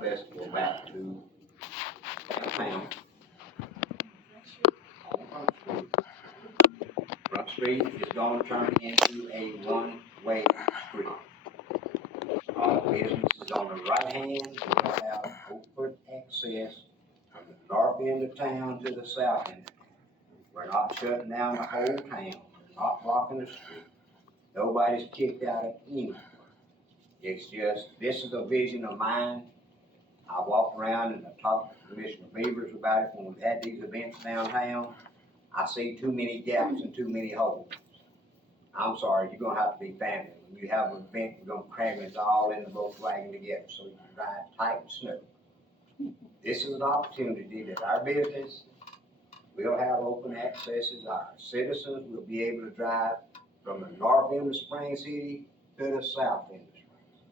festival back to town. Front Street is gonna turn into a one-way street. All businesses on the right hand will have open access from the north end of town to the south end of town. We're not shutting down the whole town, not blocking the street. Nobody's kicked out of anything. It's just, this is a vision of mine. I walked around and I talked to Commissioner Beavers about it when we've had these events downtown. I see too many gaps and too many holes. I'm sorry, you're gonna have to be family. When you have an event, you're gonna cram it all in the Volkswagen together so you can drive tight and smooth. This is an opportunity that our business will have open accesses. Our citizens will be able to drive from the north end of Spring City to the south end of Spring City.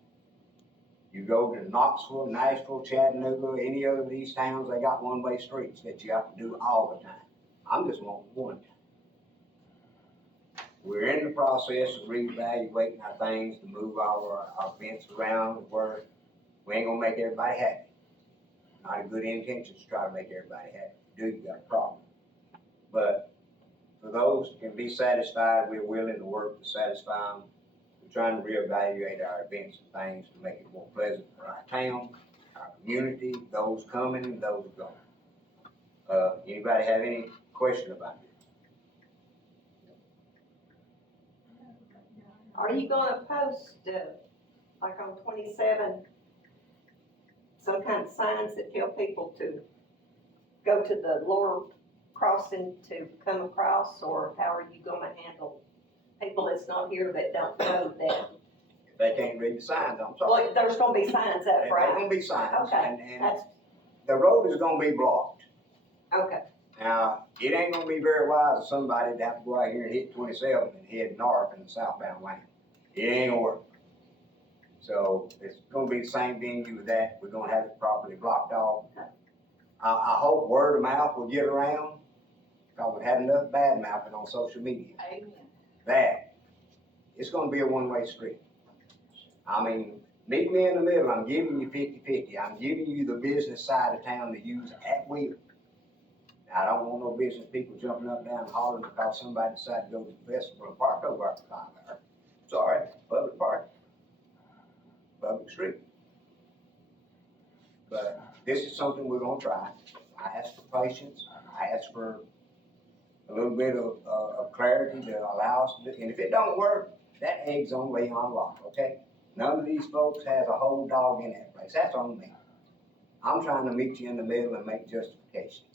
You go to Knoxville, Nashville, Chattanooga, any other of these towns, they got one-way streets that you have to do all the time. I'm just wanting one time. We're in the process of reevaluating our things to move our events around where we ain't gonna make everybody happy. Not a good intention to try to make everybody happy. If you do, you got a problem. But for those who can be satisfied, we're willing to work to satisfy them. We're trying to reevaluate our events and things to make it more pleasant for our town, our community, those coming and those going. Anybody have any question about it? Are you gonna post, like on 27, some kind of signs that tell people to go to the lower crossing to come across, or how are you gonna handle people that's not here that don't know that? If they can't read the signs, I'm sorry. Well, there's gonna be signs up, There's right? gonna be signs, Okay, and that's, the road is gonna be blocked. okay, Now, it ain't gonna be very wise of somebody to have to go out here and hit 27 and head north in the southbound lane. It ain't gonna work. So it's gonna be the same venue with that. We're gonna have it properly blocked off. I hope word of mouth will get around, because we've had enough bad mouthing on social media. Amen. That it's gonna be a one-way street. I mean, meet me in the middle. I'm giving you 50-50. I'm giving you the business side of town to use at will. Now, I don't want no business people jumping up, down, and hollering because somebody decided to go to the festival and park over after 5 hours. Sorry, public park, public street. But this is something we're gonna try. I ask for patience. I ask for a little bit of clarity to allow us to do. And if it don't work, that egg's on lay on lock, okay? None of these folks has a whole dog in that place. That's on me. I'm trying to meet you in the middle and make justification.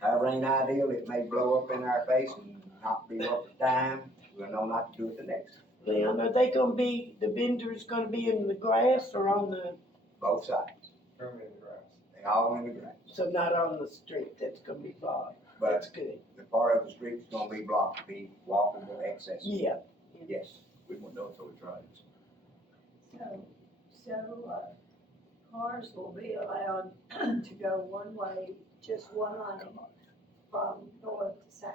However ain't ideal, it may blow up in our face and not be worth the time. We'll know not to do it the next time. Leon, are they gonna be, the vendors gonna be in the grass or on the, Both sides. They all in the grass. so not on the street, that's gonna be blocked? But That's good. the part of the street's gonna be blocked to be walkable access. Yeah. Yes, we won't know until we try it. So, cars will be allowed to go one way, just one lane from north to south.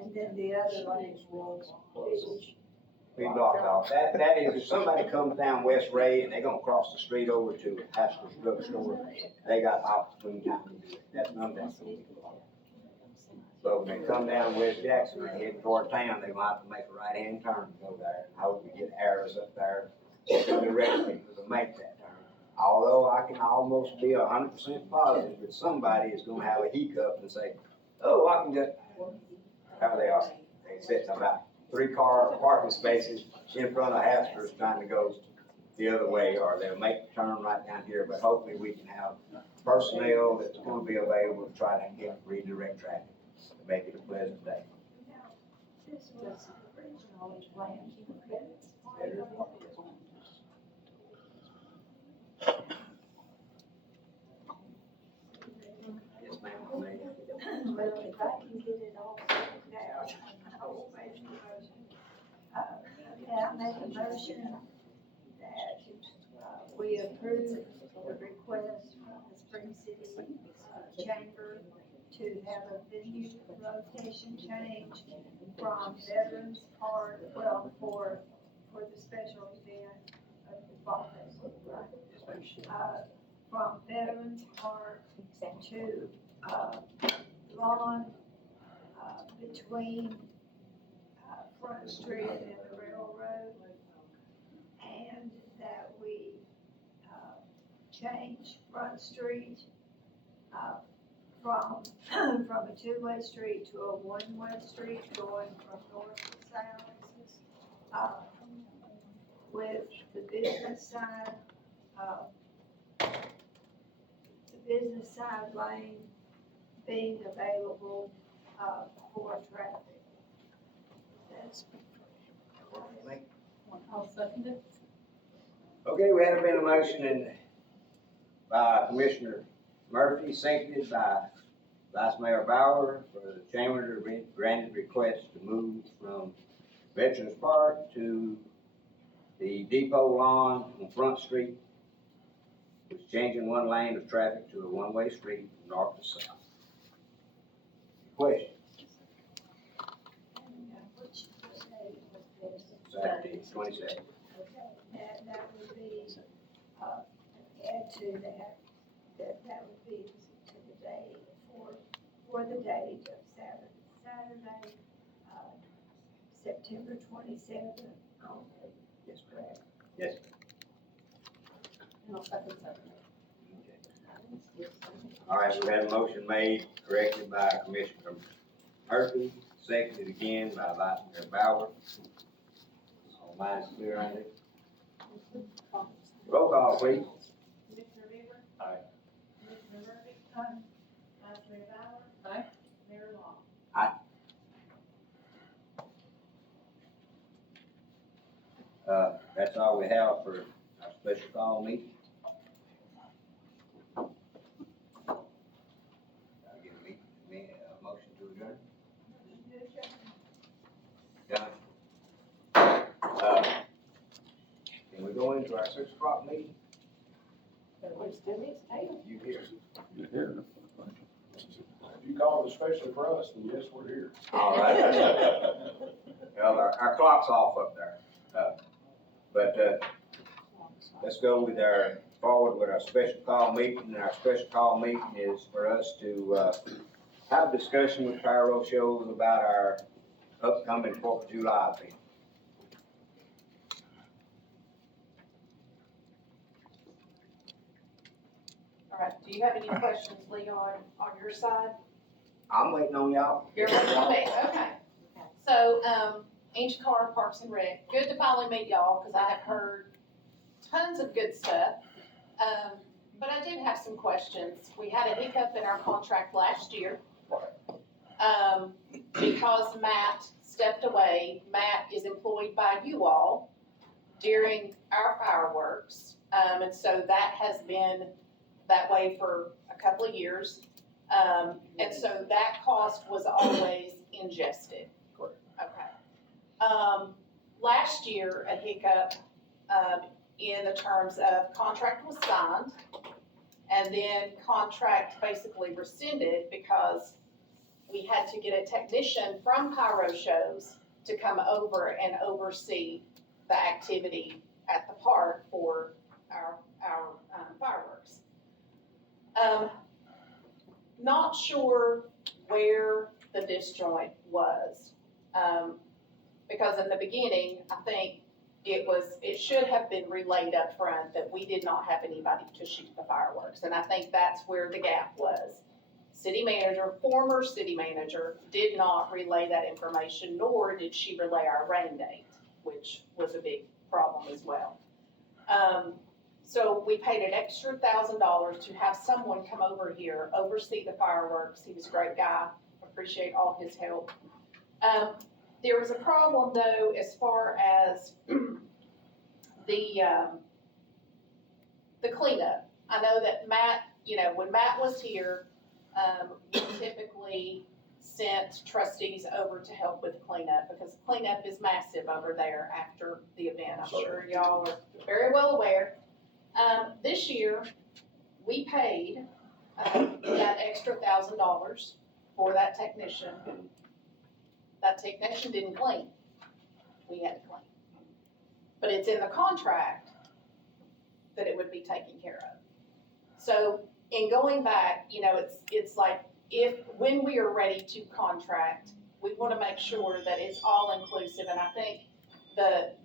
And then the other lane will Be blocked off. That is, if somebody comes down West Ray and they're gonna cross the street over to Haskell's drugstore, they got opportune time to do it. That's none of that's gonna be blocked. But when they come down West Jackson and head toward town, they're gonna have to make a right-hand turn to go there. I hope we get arrows up there to direct people to make that turn. Although I can almost be 100% positive that somebody is gonna have a hiccup and say, oh, I can just, how they are. They sit about 3-car parking spaces in front of Haskell's trying to go the other way, or they'll make the turn right down here. But hopefully we can have personnel that's gonna be available to try to help redirect traffic to make it a pleasant day. This was originally planned. Yes, ma'am. Well, if I can get it all sorted out, I will make a motion. Okay, I make a motion that, we approve the request from the Spring City Chamber to have a venue location change from Veterans Park, well, for the special event of the office, from Veterans Park to, lawn, between, Front Street and the railroad. And that we, change Front Street, from, from a two-way street to a one-way street going from north to south. With the business side, the business side lane being available, for traffic. That's. I'll second it. Okay, we have been a motion and by Commissioner Murphy, seconded by Vice Mayor Bauer for the chairman to grant request to move from Veterans Park to the depot lawn on Front Street, which is changing one lane of traffic to a one-way street from north to south. Question? Which day was this? Saturday, 22nd. Okay, that would be, add to that, that would be to the day for the date of Saturday, September 27th only. Yes, Correct. Yes. And I'll second that. All right, we had a motion made, corrected by Commissioner Murphy, seconded again by Vice Mayor Bauer. All minds clear on it? Roll call, please. Commissioner Bieber. Aye. Commissioner Murphy. Aye. Vice Mayor Bauer. Aye. Mayor Long. That's all we have for our special call meeting. I'll get a motion to adjourn. Done. Can we go into our 6 o'clock meeting? We're still needs Tatum. You here? You're here. If you called especially for us, then yes, we're here. All right. Well, our clock's off up there. Let's go with forward with our special call meeting. Our special call meeting is for us to, have a discussion with Pyro Shows about our upcoming 4th of July event. All right, do you have any questions, Leon, on your side? I'm waiting on y'all. You're waiting on me, okay. So, Angie Carr, Parks and Rec, good to finally meet y'all, because I have heard tons of good stuff. But I did have some questions. We had a hiccup in our contract last year. Because Matt stepped away, Matt is employed by you all during our fireworks. And so that has been that way for a couple of years. And so that cost was always ingested. Correct. Okay. Last year, a hiccup, in the terms of contract was signed, and then contract basically rescinded because we had to get a technician from Pyro Shows to come over and oversee the activity at the park for our fireworks. Not sure where the disjoint was, because in the beginning, I think it should have been relayed up front that we did not have anybody to shoot the fireworks, and I think that's where the gap was. Former city manager did not relay that information, nor did she relay our rain date, which was a big problem as well. So we paid an extra $1,000 to have someone come over here, oversee the fireworks. He was a great guy, appreciate all his help. There was a problem though, as far as the cleanup. I know that Matt, when Matt was here, we typically sent trustees over to help with cleanup, because cleanup is massive over there after the event. I'm sure y'all are very well aware. This year, we paid that extra $1,000 for that technician. That technician didn't clean. We had to clean. But it's in the contract taken care of. So in going back, you know, it's like, when we are ready to contract, we wanna make sure that it's all inclusive, and I think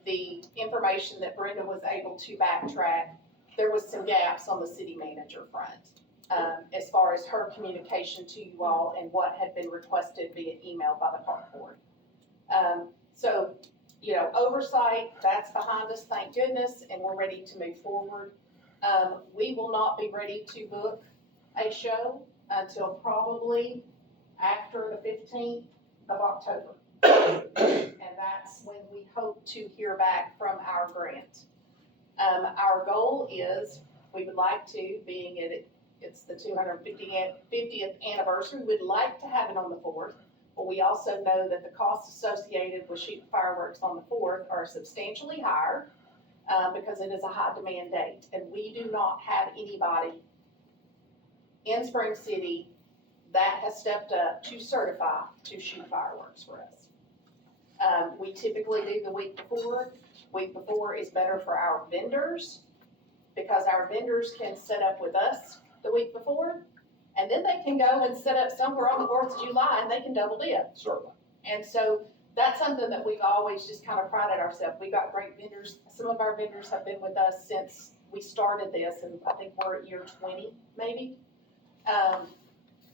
the information that Brenda was able to backtrack, there was some gaps on the city manager front, as far as her communication to you all and what had been requested via email by the park board. So, you know, oversight, that's behind us, thank goodness, and we're ready to move forward. We will not be ready to book a show until probably after the 15th of October. And that's when we hope to hear back from our grant. Our goal is, we would like to, being it's the 250th anniversary, we'd like to have it on the 4th. But we also know that the costs associated with shooting fireworks on the 4th are substantially higher, because it is a high demand date. And we do not have anybody in Spring City that has stepped up to certify to shoot fireworks for us. We typically do the week before. Week before is better for our vendors, because our vendors can set up with us the week before, and then they can go and set up somewhere on the 4th of July and they can double dip. Certainly. And so that's something that we've always just kind of prided ourselves. We've got great vendors. Some of our vendors have been with us since we started this, and I think we're at year 20, maybe.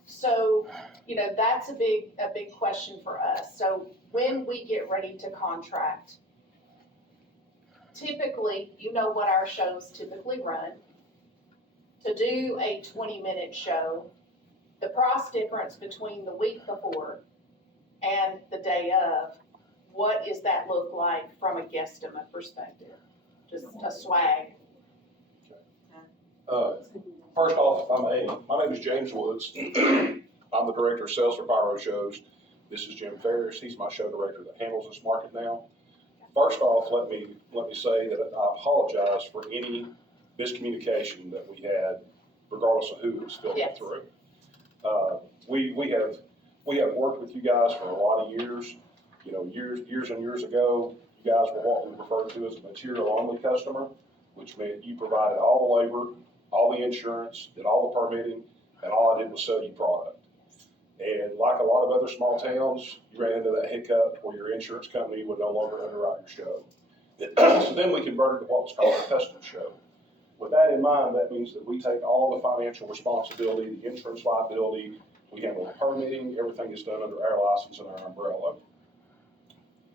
So, you know, that's a big question for us. So when we get ready to contract, typically, you know what our shows typically run. To do a 20-minute show, the price difference between the week before and the day of, what does that look like from a guesstimate perspective? Just a swag. First off, my name is James Woods. I'm the director of sales for Pyro Shows. This is Jim Ferris. He's my show director that handles this market now. First off, let me say that I apologize for any miscommunication that we had, regardless of who was filtering Yes. through. We have worked with you guys for a lot of years. You know, years and years ago, you guys were what we referred to as a material-only customer, which meant you provided all the labor, all the insurance, did all the permitting, and all I did was sell you product. And like a lot of other small towns, you ran into that hiccup where your insurance company would no longer underwrite your show. So then we converted to what was called a custom show. With that in mind, that means that we take all the financial responsibility, the insurance liability, we handle the permitting, everything is done under our license and our umbrella.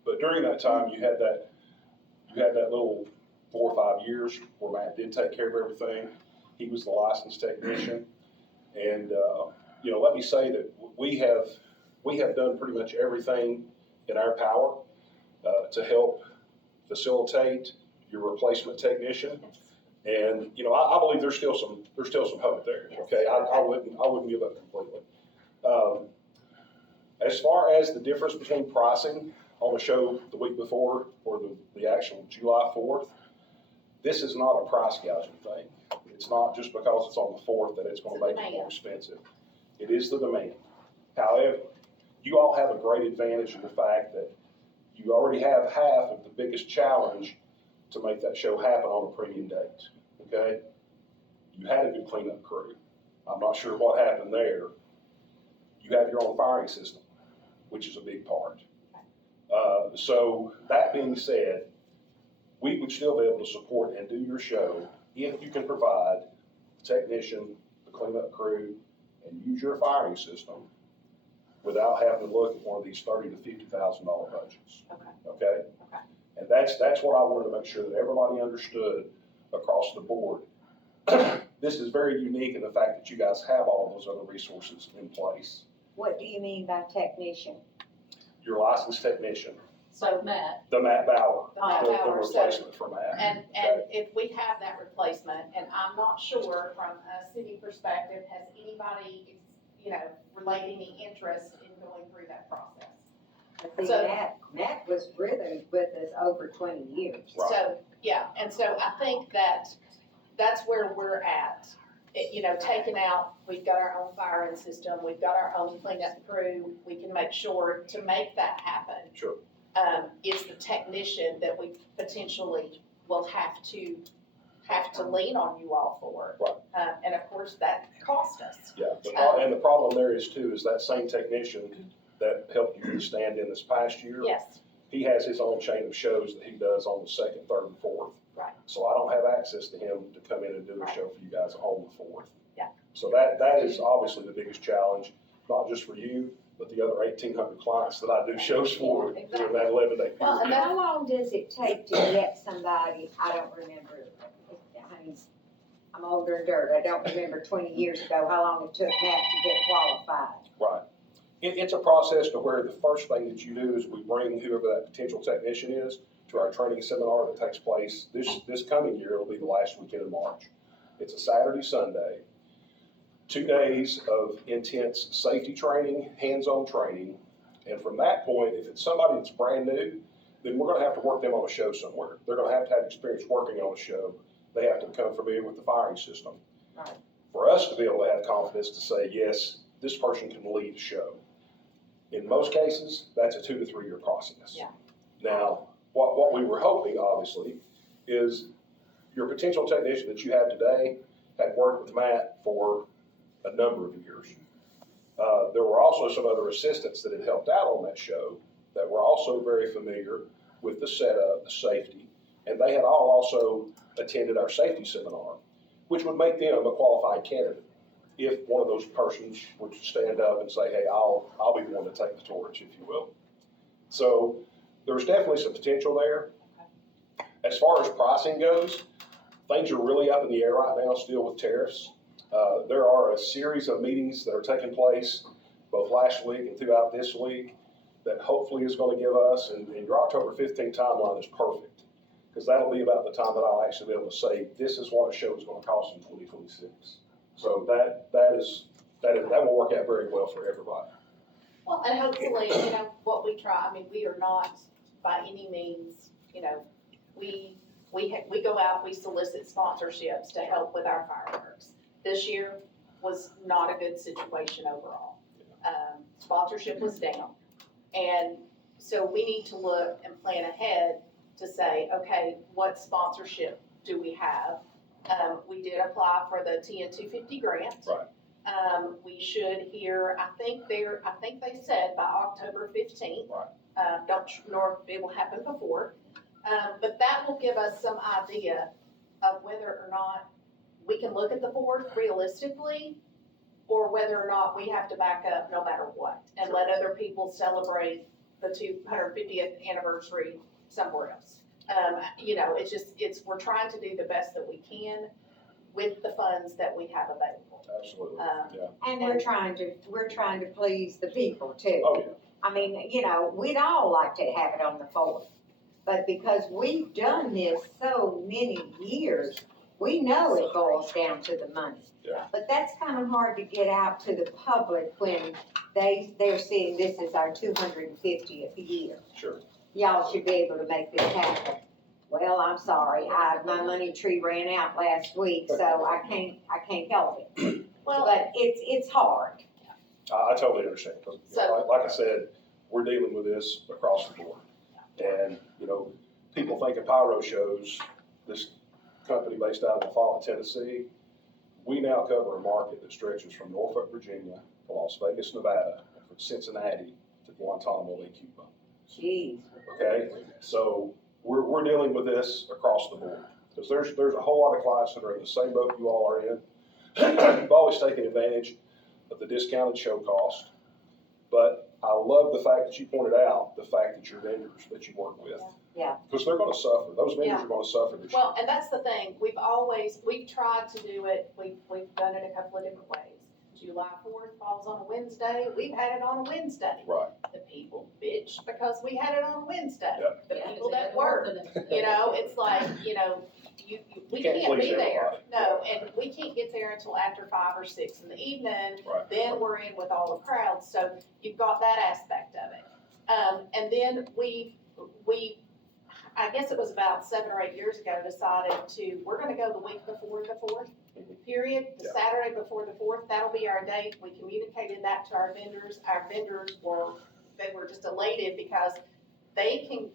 But during that time, you had that little 4 or 5 years where Matt did take care of everything. He was the licensed technician. And, you know, let me say that we have done pretty much everything in our power to help facilitate your replacement technician. And, you know, I believe there's still some hope there. Okay, I wouldn't give up completely. As far as the difference between pricing on the show the week before or the actual July 4th, this is not a price gouging thing. It's not just because it's on the 4th that it's going to make it more expensive. It is the demand. However, you all have a great advantage in the fact that you already have half of the biggest challenge to make that show happen on a premium date, okay? You had a good cleanup crew. I'm not sure what happened there. You have your own firing system, which is a big part. So that being said, we would still be able to support and do your show if you can provide the technician, the cleanup crew, and use your firing system without having to look at one of these $30,000 to $50,000 budgets. Okay? Okay. And that's what I wanted to make sure that everybody understood across the board. This is very unique in the fact that you guys have all of those other resources in place. What do you mean by technician? Your licensed technician, So Matt, the Matt Bauer, The Matt the Bauer, so- replacement for Matt. and if we have that replacement, and I'm not sure from a city perspective, has anybody, you know, relayed any interest in going through that process? See, So- Matt was with us over 20 years. Right. So, yeah, and so I think that's where we're at. You know, taking out, we've got our own firing system, we've got our own cleanup crew, we can make sure to make that happen. Sure. Is the technician that we potentially will have to to lean on you all for. Right. And of course, that cost us. Yeah, and the problem there is too, is that same technician that helped you with the stand-in this past year, Yes, he has his own chain of shows that he does on the second, third, and fourth. right. So I don't have access to him to come in and do a Right. show for you guys on the fourth. Yeah. So that is obviously the biggest challenge, not just for you, but the other 1,800 clients that I do shows for during that 11-day Well, period. and How long does it take to get somebody, I don't remember, I mean, I'm older than dirt, I don't remember 20 years ago how long it took Matt to get qualified. Right. It's a process to where the first thing that you do is we bring whoever that potential technician is to our training seminar that takes place this coming year. It'll be the last weekend of March. It's a Saturday, Sunday. 2 days of intense safety training, hands-on training. And from that point, if it's somebody that's brand new, then we're gonna have to work them on a show somewhere. They're gonna have to have experience working on a show. They have to become familiar with the firing system. Right. For us to be able to have confidence to say, yes, this person can lead a show. In most cases, that's a 2 to 3 year process. Yeah. Now, what we were hoping, obviously, is your potential technician that you have today had worked with Matt for a number of years. There were also some other assistants that had helped out on that show that were also very familiar with the setup, the safety, and they had all also attended our safety seminar, which would make them a qualified candidate if one of those persons would stand up and say, hey, I'll be the one to take the torch, if you will. So there's definitely some potential there. As far as pricing goes, things are really up in the air right now still with tariffs. There are a series of meetings that are taking place both last week and throughout this week that hopefully is going to give us, and your October 15th timeline is perfect, because that'll be about the time that I'll actually be able to say, this is what a show is going to cost in 2026. So that will work out very well for everybody. Well, and hopefully, what we try, I mean, we are not by any means, we go out, we solicit sponsorships to help with our fireworks. This year was not a good situation overall. Sponsorship was down. And so we need to look and plan ahead to say, okay, what sponsorship do we have? We did apply for the TN 250 grant. Right. We should hear, I think they said by October 15th. Right. Don't know if it will happen before. But that will give us some idea of whether or not we can look at the board realistically, or whether or not we have to back up no matter what and let other people celebrate the 250th anniversary somewhere else. We're trying to do the best that we can with the funds that we have available. Absolutely. And we're trying to please the people too. Oh, yeah. I mean, we'd all like to have it on the 4th, but because we've done this so many years, we know it boils down to the money. Yeah. But that's kind of hard to get out to the public when they're seeing this as our 250th year. Sure. Y'all should be able to make this happen. Well, I'm sorry, my money tree ran out last week, so I can't help it. Well, But it's hard. I totally understand. 'Cause, So- like I said, we're dealing with this across the board. And, people think of pyro shows, this company based out of Eufaula, Tennessee, we now cover a market that stretches from Norfolk, Virginia to Las Vegas, Nevada, and from Cincinnati to Guantanamo Bay, Cuba. Jeez. Okay? So we're dealing with this across the board. Because there's a whole lot of clients that are in the same boat you all are in. You've always taken advantage of the discounted show cost. But I love the fact that you pointed out the fact that your vendors that you work with. Yeah. Because they're gonna suffer. Those vendors Yeah. are gonna suffer this year. well, and that's the thing, we've tried to do it, we've done it a couple of different ways. July 4th falls on a Wednesday, we've had it on a Wednesday. Right. The people bitch because we had it on a Wednesday. Yep. The people that work, it's like, we can't can't be please there. everybody. No, and we can't get there until after 5 or 6 in the evening. Right. Then we're in with all the crowds, so you've got that aspect of it. And then we, I guess it was about 7 or 8 years ago, decided we're gonna go the week before the 4th, period. The Yeah. Saturday before the 4th, that'll be our date. We communicated that to our vendors. Our vendors were just elated because they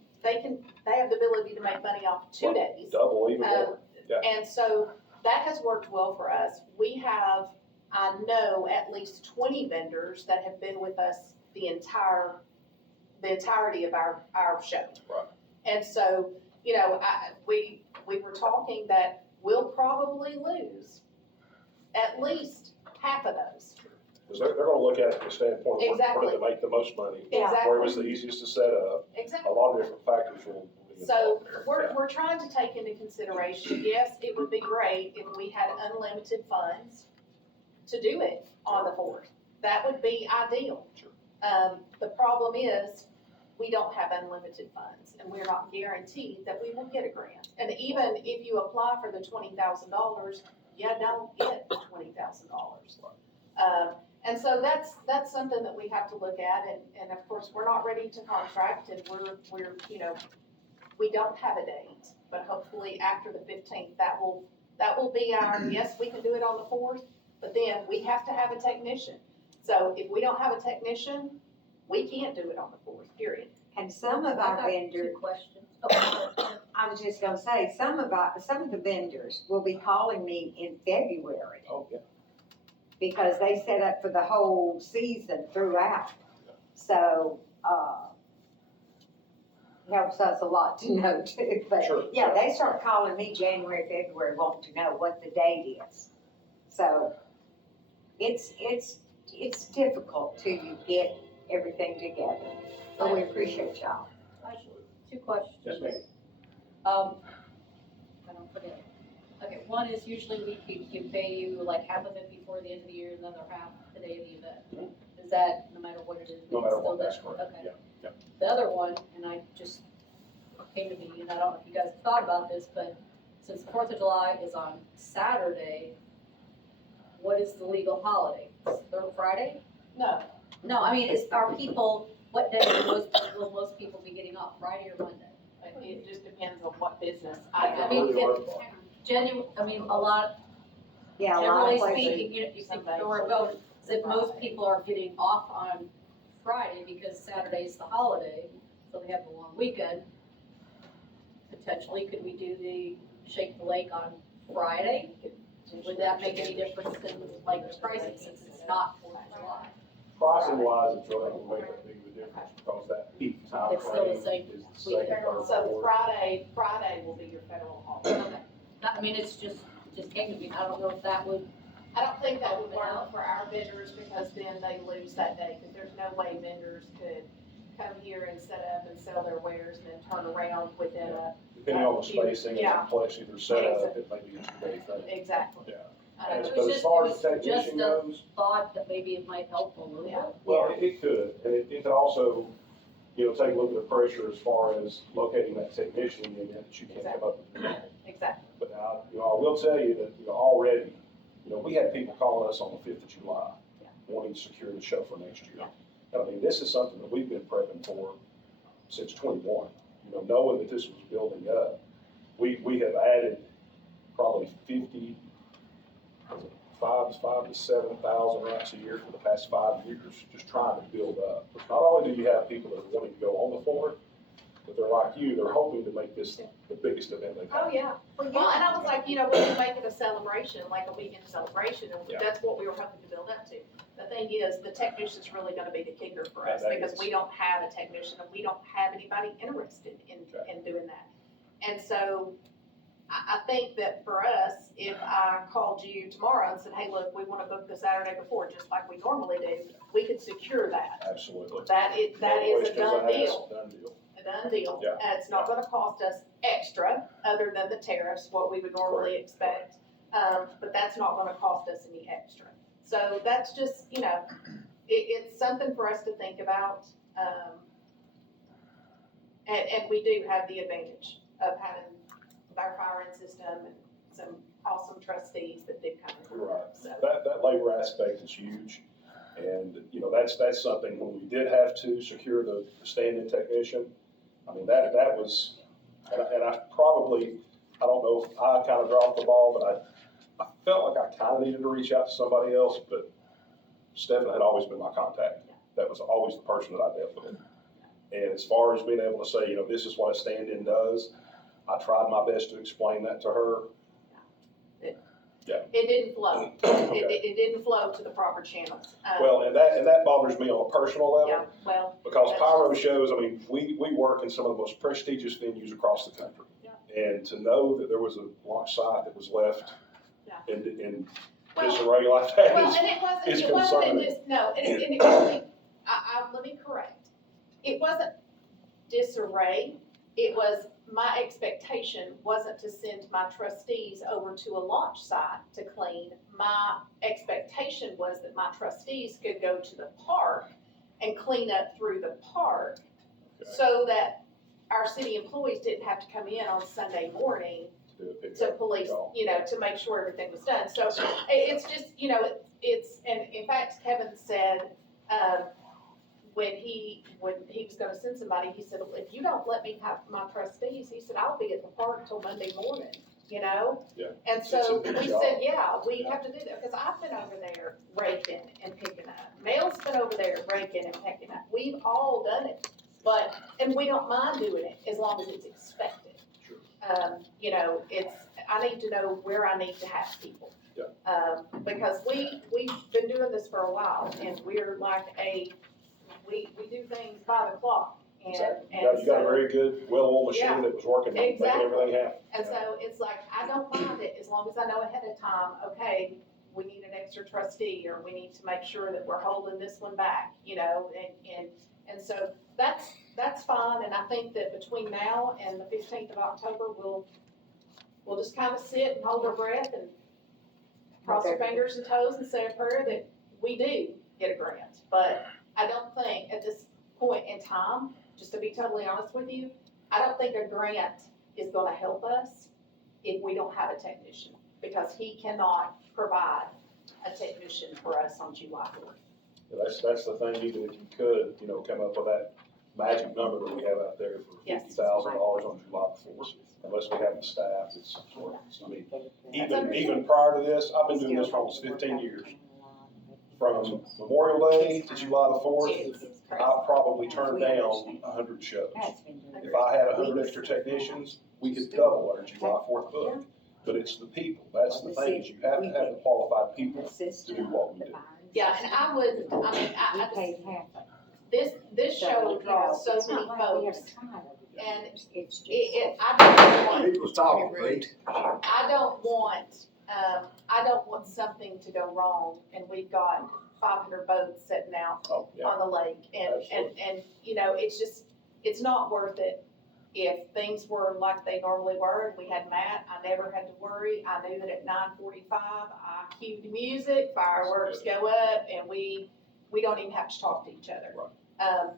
have the ability to make money off 2 days. Double, even more. Yeah. And so that has worked well for us. We have, I know, at least 20 vendors that have been with us the entirety of our show. Right. And so, you know, we were talking that we'll probably lose at least half of those. Because they're gonna look at it from the standpoint of Exactly. where to make the most money, Exactly. where it's the easiest to set up. Exactly. A lot of different factors will be So involved there. we're trying to take into consideration, yes, it would be great if we had unlimited funds to do it on the fourth. That would be ideal. Sure. The problem is, we don't have unlimited funds, and we're not guaranteed that we will get a grant. And even if you apply for the $20,000, you don't get the $20,000. And so that's something that we have to look at, and of course, we're not ready to contract, and we're, you know, we don't have a date, but hopefully after the 15th, that will be our, yes, we can do it on the 4th, but then we have to have a technician. So if we don't have a technician, we can't do it on the 4th, period. And some of our vendors, Questions. I was just gonna say, some of the vendors will be calling me in February Oh, yeah. because they set up for the whole season throughout. So, helps us a lot to know too, but Sure. yeah, they start calling me January, February, wanting to know what the date is. So, it's difficult till you get everything together, but we appreciate y'all. Two questions. Yes, ma'am. I don't forget. Okay, one is usually we pay you like half of it before the end of the year, and the other half the day of the event. Is that no matter what it is? No matter what, still that's that? correct. Okay. Yeah, yeah. The other one, and I just came to me, and I don't know if you guys have thought about this, but since the 4th of July is on Saturday, what is the legal holiday? Is it Friday? No, No, I mean, are people, what day will most people be getting off, Friday or Monday? it just depends on what business. I mean, a lot, Yeah, a lot generally of places. speaking, you know, you think where it goes, is if most people are getting off on Friday because Saturday's the holiday, so they have a long weekend. Potentially, could we do the Shake the Lake on Friday? Would that make any difference in like the pricing since it's not 4th of July? Pricing wise, it's really gonna make that big of a difference because that peak time It's still the frame same is the same weekend. for So Friday will be your federal holiday. Okay. I mean, it's just came to me, I don't know if that would, I don't think that would work for our vendors because then they lose that day, because there's no way vendors could come here and set up and sell their wares and then turn around within Depending on the spacing and the Yeah. complexity of their setup, it may be a 2-day thing. exactly. Yeah. it But was as just, far it as was the just technician a goes, thought that maybe it might help a little Yeah. bit. well, it could, and it could also, you know, take a look at the pressure as far as locating that technician in the event that you can't come up with it. Exactly. But now, you know, I will tell you that, you know, already, you know, we had people calling us on the 5th of July, wanting to secure the show for next year. And I mean, this is something that we've been prepping for since 21, you know, knowing that this was building up. We have added probably 5 to 7,000 racks a year for the past 5 years, just trying to build up. Not only do you have people that are wanting to go on the floor, but they're like you, they're hoping to make this the biggest event they've Oh, had. yeah. Well, and I was like, you know, we can make it a celebration, like a weekend celebration, and Yeah. that's what we were hoping to build up to. The thing is, the technician's really gonna be the kicker for us, That because is. we don't have a technician, and we don't have anybody interested in doing that. And so, I think that for us, if I called you tomorrow and said, hey, look, we wanna book the Saturday before, just like we normally do, we could secure that. Absolutely. That is No a questions done asked, deal. Done deal. A done deal. Yeah. It's not gonna cost us extra, other than the tariffs, what we would normally expect. But that's not gonna cost us any extra. So that's just, you know, it's something for us to think about. And we do have the advantage of having our firing system and some awesome trustees that do come and You're work, right. so. That labor aspect is huge. And, you know, that's something when we did have to secure the stand-in technician, I mean, that was, and I probably, I don't know if I kind of dropped the ball, but I felt like I kind of needed to reach out to somebody else, but Stephen had always been my contact. That was always the person that I dealt with. And as far as being able to say, you know, this is what a stand-in does, I tried my best to explain that to her. it didn't flow. It didn't flow to the proper channels. Well, and that bothers me on a personal level. Yeah, well. Because that's pyro just- shows, I mean, we work in some of the most prestigious venues across the country. Yeah. And to know that there was a launch site that was left Yeah. in Well, disarray like that Well, is, and is it wasn't in concerning. this, no, and it wasn't, let me correct. It wasn't disarray, it was, my expectation wasn't to send my trustees over to a launch site to clean. My expectation was that my trustees could go to the park and clean up through the park Okay. so that our city employees didn't have to come in on Sunday morning to do a pickup to police, call. to make sure everything was done. So it's just, and in fact, Kevin said, when he was gonna send somebody, he said, if you don't let me have my trustees, he said, I'll be at the park until Monday morning, Yeah. And It's so a big we job. said, yeah, we Yeah. have to do that, because I've been over there raking and picking up. Mel's been over there raking and picking up. We've all done it, and we don't mind doing it as long as it's expected. Sure. I need to know where I need to have people. Yeah. Because we've been doing this for a while, and we're like we do things by the clock, and, Exactly. and You got a so, very good, well-oiled Yeah. machine that was working, making Exactly. everything happen. and so it's like, I don't mind it as long as I know ahead of time, okay, we need an extra trustee, or we need to make sure that we're holding this one back, and so that's fine, and I think that between now and the 15th of October, we'll just kind of sit and hold our breath and cross our fingers and toes and say a prayer that we do get a grant. But I don't think at this point in time, just to be totally honest with you, I don't think a grant is gonna help us if we don't have a technician, because he cannot provide a technician for us on July 4th. That's the thing, even if you could, come up with that magic number that we have out there for Yes. $50,000 on July 4th, unless we have the staff, I mean, understandable. even prior to this, I've been doing this for almost 15 years. From Memorial Day to July the 4th, It's crazy. I probably turned down 100 shows. If I had 100 extra technicians, we could double our July 4th book. But it's the people, that's the thing, is you have to have the qualified people to do what we do. Yeah, and I just, this show draws so many folks, and I don't want, People's talking, Pete. I don't want something to go wrong, and we've got 500 boats sitting out Oh, yeah. on the lake, and, it's just, it's not worth it. If things were like they normally were, and we had Matt, I never had to worry. I knew that at 9:45, I cued the music, fireworks go up, and we don't even have to talk to each other. Right.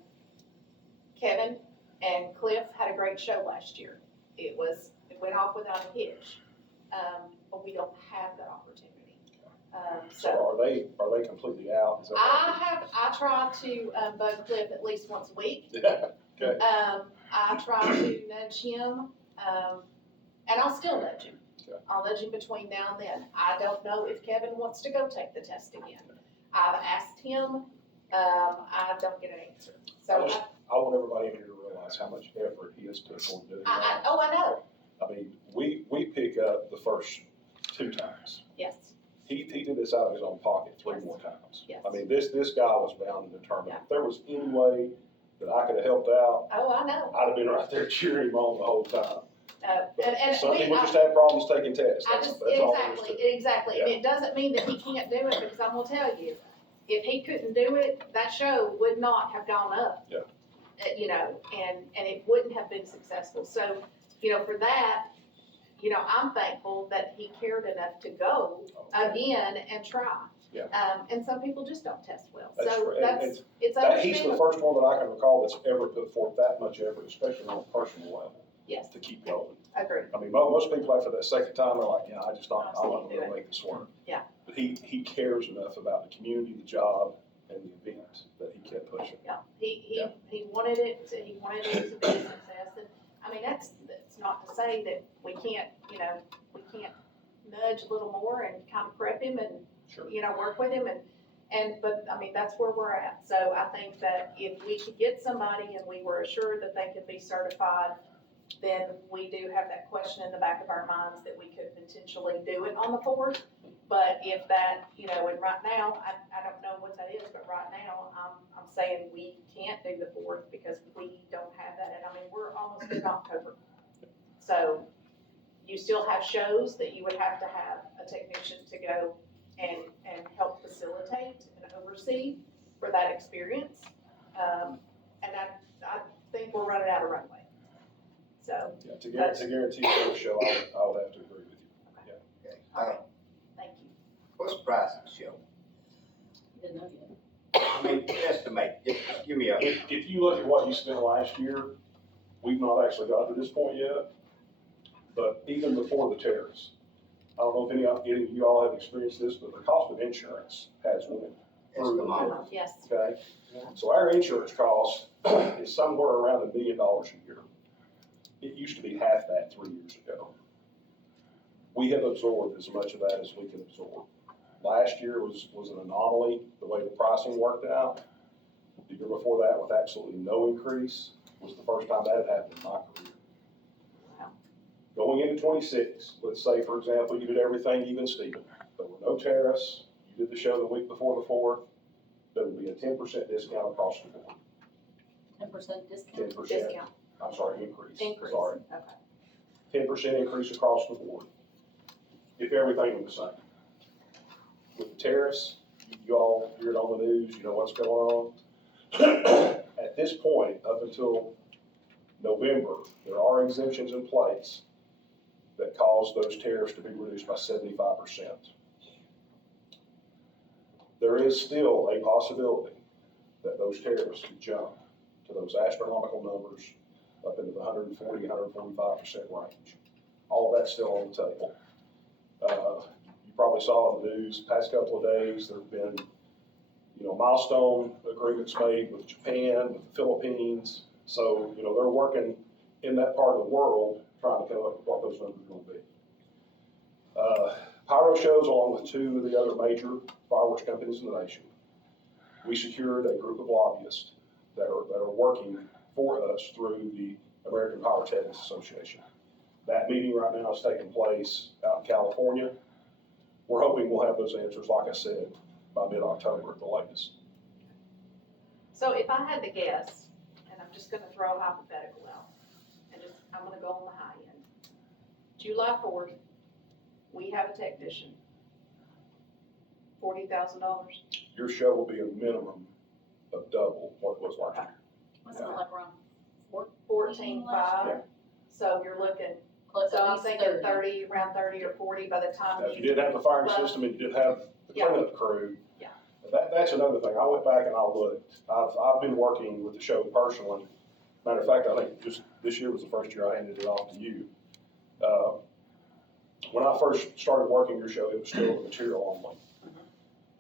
Kevin and Cliff had a great show last year. It went off without a hitch, but we don't have that opportunity. So are they completely out? Is that what I try to bug Cliff at least once a week. it is? Okay. I try to nudge him, and I'll still nudge him. Okay. I'll nudge him between now and then. I don't know if Kevin wants to go take the test again. I've asked him, I don't get an answer. So, I want everybody in here to realize how much effort he has put toward doing that. I know, I mean, we pick up the first 2 times. yes, He did this out of his own pocket 3 more times. Yes. I mean, this guy was bound and determined. Yeah. If there was any way that I could have helped out, oh, I know. I'd have been right there cheering him on the whole time. And Some we- people just have problems taking tests. I That's just, all there is to it. exactly, and it doesn't mean that he can't do it, because I'm gonna tell you, if he couldn't do it, that show would not have gone up. Yeah. And it wouldn't have been successful, so, for that, I'm thankful that he cared enough to go again and try. Yeah. And some people just don't test well, That's so right. that's, it's He's the understandable. first one that I can recall that's ever put forth that much effort, especially on a personal level, Yes, to keep going. agreed, I mean, most people after that second time are like, I'm not gonna make this work. Yeah. But he cares enough about the community, the job, and the event that he kept pushing. yeah, he wanted it to be a success, and, that's not to say that we can't nudge a little more and kind of prep him and, Sure. work with him but, that's where we're at. So I think that if we could get somebody and we were assured that they could be certified, then we do have that question in the back of our minds that we could potentially do it on the 4th. But if that, you know, and right now, I don't know what that is, but right now, I'm saying we can't do the 4th because we don't have that, and I mean, we're almost in October. So you still have shows that you would have to have a technician to go and help facilitate and oversee for that experience. And I think we're running out of runway. So, Yeah, to guarantee a show, I would have to agree with you. Okay, thank you. what's the price of the show? Didn't know yet. I mean, estimate, just give me a, If you look at what you spent last year, we've not actually got to this point yet, but even before the tariffs, I don't know if any of you all have experienced this, but the cost of insurance has went through the roof, Yes. okay? So our insurance cost is somewhere around $1 million a year. It used to be half that 3 years ago. We have absorbed as much of that as we can absorb. Last year was an anomaly, the way the pricing worked out. The year before that, with absolutely no increase, was the first time that had happened in my career. Wow. Going into 26, let's say, for example, you did everything even Steven. There were no tariffs, you did the show the week before the 4th, there would be a 10% discount across the board. 10% discount? 10%, Discount, I'm sorry, increase. increase, Sorry, okay. 10% increase across the board, if everything was the same. With the tariffs, you all hear it on the news, you know what's going on. At this point, up until November, there are exemptions in place that cause those tariffs to be reduced by 75%. There is still a possibility that those tariffs could jump to those astronomical numbers up into the 140, 145% range. All of that's still on the table. You probably saw in the news past couple of days, there have been, milestone agreements made with Japan, with the Philippines. So, they're working in that part of the world trying to come up with what those numbers are going to be. Pyro shows, along with 2 of the other major fireworks companies in the nation, we secured a group of lobbyists that are working for us through the American Pyrotechnics Association. That meeting right now is taking place out in California. We're hoping we'll have those answers, like I said, by mid-October at the latest. So if I had to guess, and I'm just gonna throw a hypothetical out, and I'm gonna go on the high end. July 4th, we have a technician, $40,000. Your show will be a minimum of double what it was last year. Wasn't it like around 14.5, Yeah. so you're looking, plus so at I'm least thinking 30? around 30 or 40 by the time Now, if you you. did have the firing Well, system and you did have the yeah. cleanup crew. Yeah. That's another thing. I went back and I looked. I've been working with the show personally. Matter of fact, I think just this year was the first year I handed it off to you. When I first started working your show, it was still material only.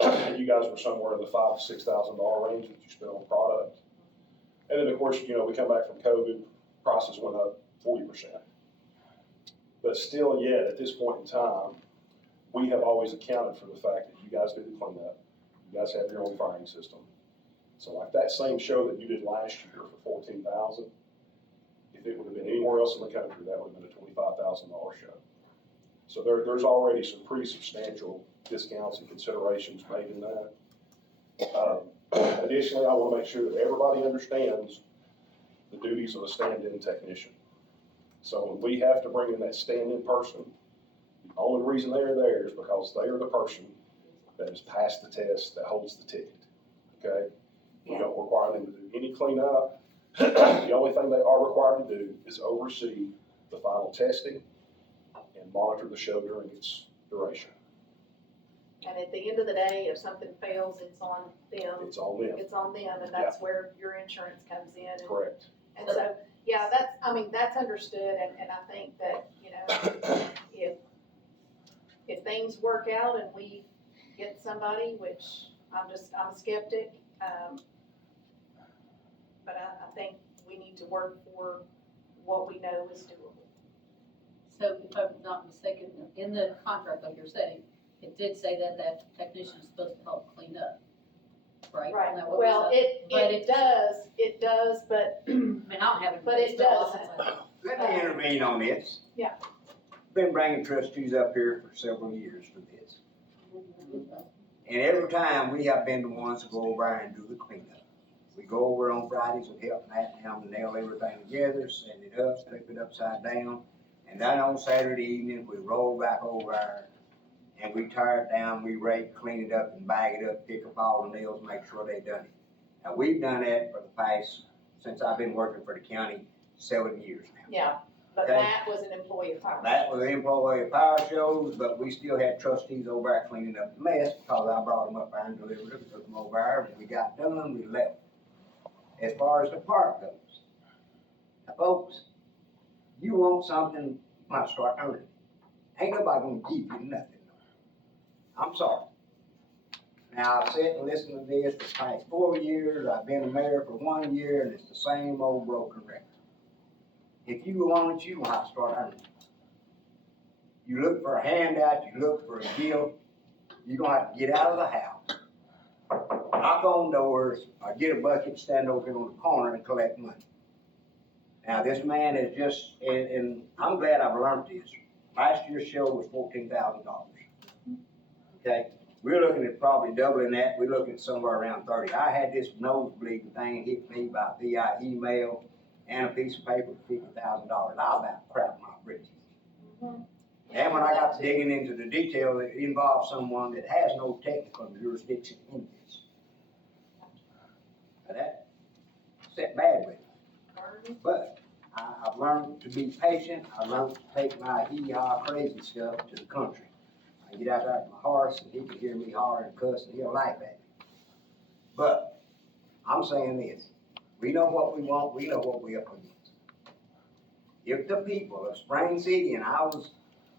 And you guys were somewhere in the $5,000 to $6,000 range that you spent on product. And then, of course, we come back from COVID, prices went up 40%. But still yet, at this point in time, we have always accounted for the fact that you guys do the cleanup. You guys have your own firing system. So like that same show that you did last year for $14,000, if it would have been anywhere else in the country, that would have been a $25,000 show. So there's already some pretty substantial discounts and considerations made in that. Additionally, I want to make sure that everybody understands the duties of a stand-in technician. So when we have to bring in that stand-in person, the only reason they're there is because they are the person that has passed the test, that holds the ticket, okay? We don't require them to do any cleanup. The only thing they are required to do is oversee the final testing and monitor the show during its duration. And at the end of the day, if something fails, it's on them. It's on them, It's on them, and that's where your insurance comes in. correct. And so, yeah, that's understood, and I think that, if things work out and we get somebody, which I'm a skeptic, but I think we need to work for what we know is doable. So if I'm not mistaken, in the contract that you're saying, it did say that that technician is supposed to help clean up, right? Right, Isn't that what well, we said? it does, but, I mean, I don't have it. but it it's been a while doesn't. since I- let me intervene on this. Yeah. Been bringing trustees up here for several years for this. And every time, we have been the ones to go over and do the cleanup. We go over on Fridays and help Matt and them nail everything together, set it up, flip it upside down. And then on Saturday evening, we roll back over there and we tear it down, we rake, clean it up and bag it up, pick up all the nails, make sure they done it. Now, we've done that for the past, since I've been working for the county, 7 years now. Yeah, but Okay. that was an employee of ours. That was employee power shows, but we still had trustees over there cleaning up the mess because I brought them up there and delivered them, took them over there, and we got done, we left. As far as the park goes, now folks, you want something, you might start earning. Ain't nobody gonna give you nothing. I'm sorry. Now, I've sat and listened to this for the past 4 years, I've been a mayor for 1 year, and it's the same old broken record. If you want it, you might start earning. You look for a handout, you look for a deal, you're gonna have to get out of the house, knock on doors, or get a bucket, stand over here on the corner and collect money. Now, this man is just, and I'm glad I've learned this. Last year's show was $14,000. Okay, we're looking at probably doubling that, we're looking at somewhere around 30. I had this nosebleed thing hit me by VI email and a piece of paper for $50,000. I about crapped my britches. And when I got to digging into the detail, it involved someone that has no technical jurisdiction in this. Now that set bad with me. But I've learned to be patient, I learned to take my hee-haw crazy stuff to the country. I get out there with my horse and he can hear me holler and cuss and he'll laugh at me. But I'm saying this, we know what we want, we know what we're up against. If the people of Spring City, and I was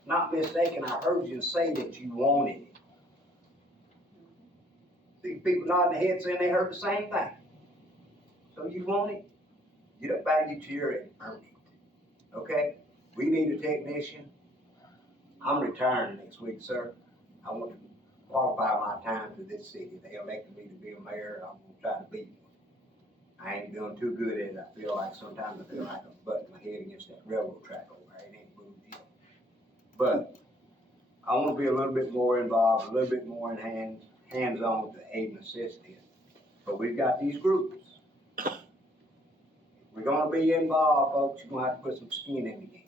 not mistaken, I heard you say that you wanted it. See people nodding their heads saying they heard the same thing. So you want it? Get up out of your chair and earn it. Okay? We need a technician. I'm retiring next week, sir. I want to qualify my time to this city. They elected me to be a mayor, I'm gonna try to beat them. I ain't doing too good at it. I feel like sometimes I feel like I'm butting my head against that railroad track over there. It ain't moved yet. But I want to be a little bit more involved, a little bit more in hands-on to aid and assist this. But we've got these groups. If we're gonna be involved, folks, you're gonna have to put some skin in the game.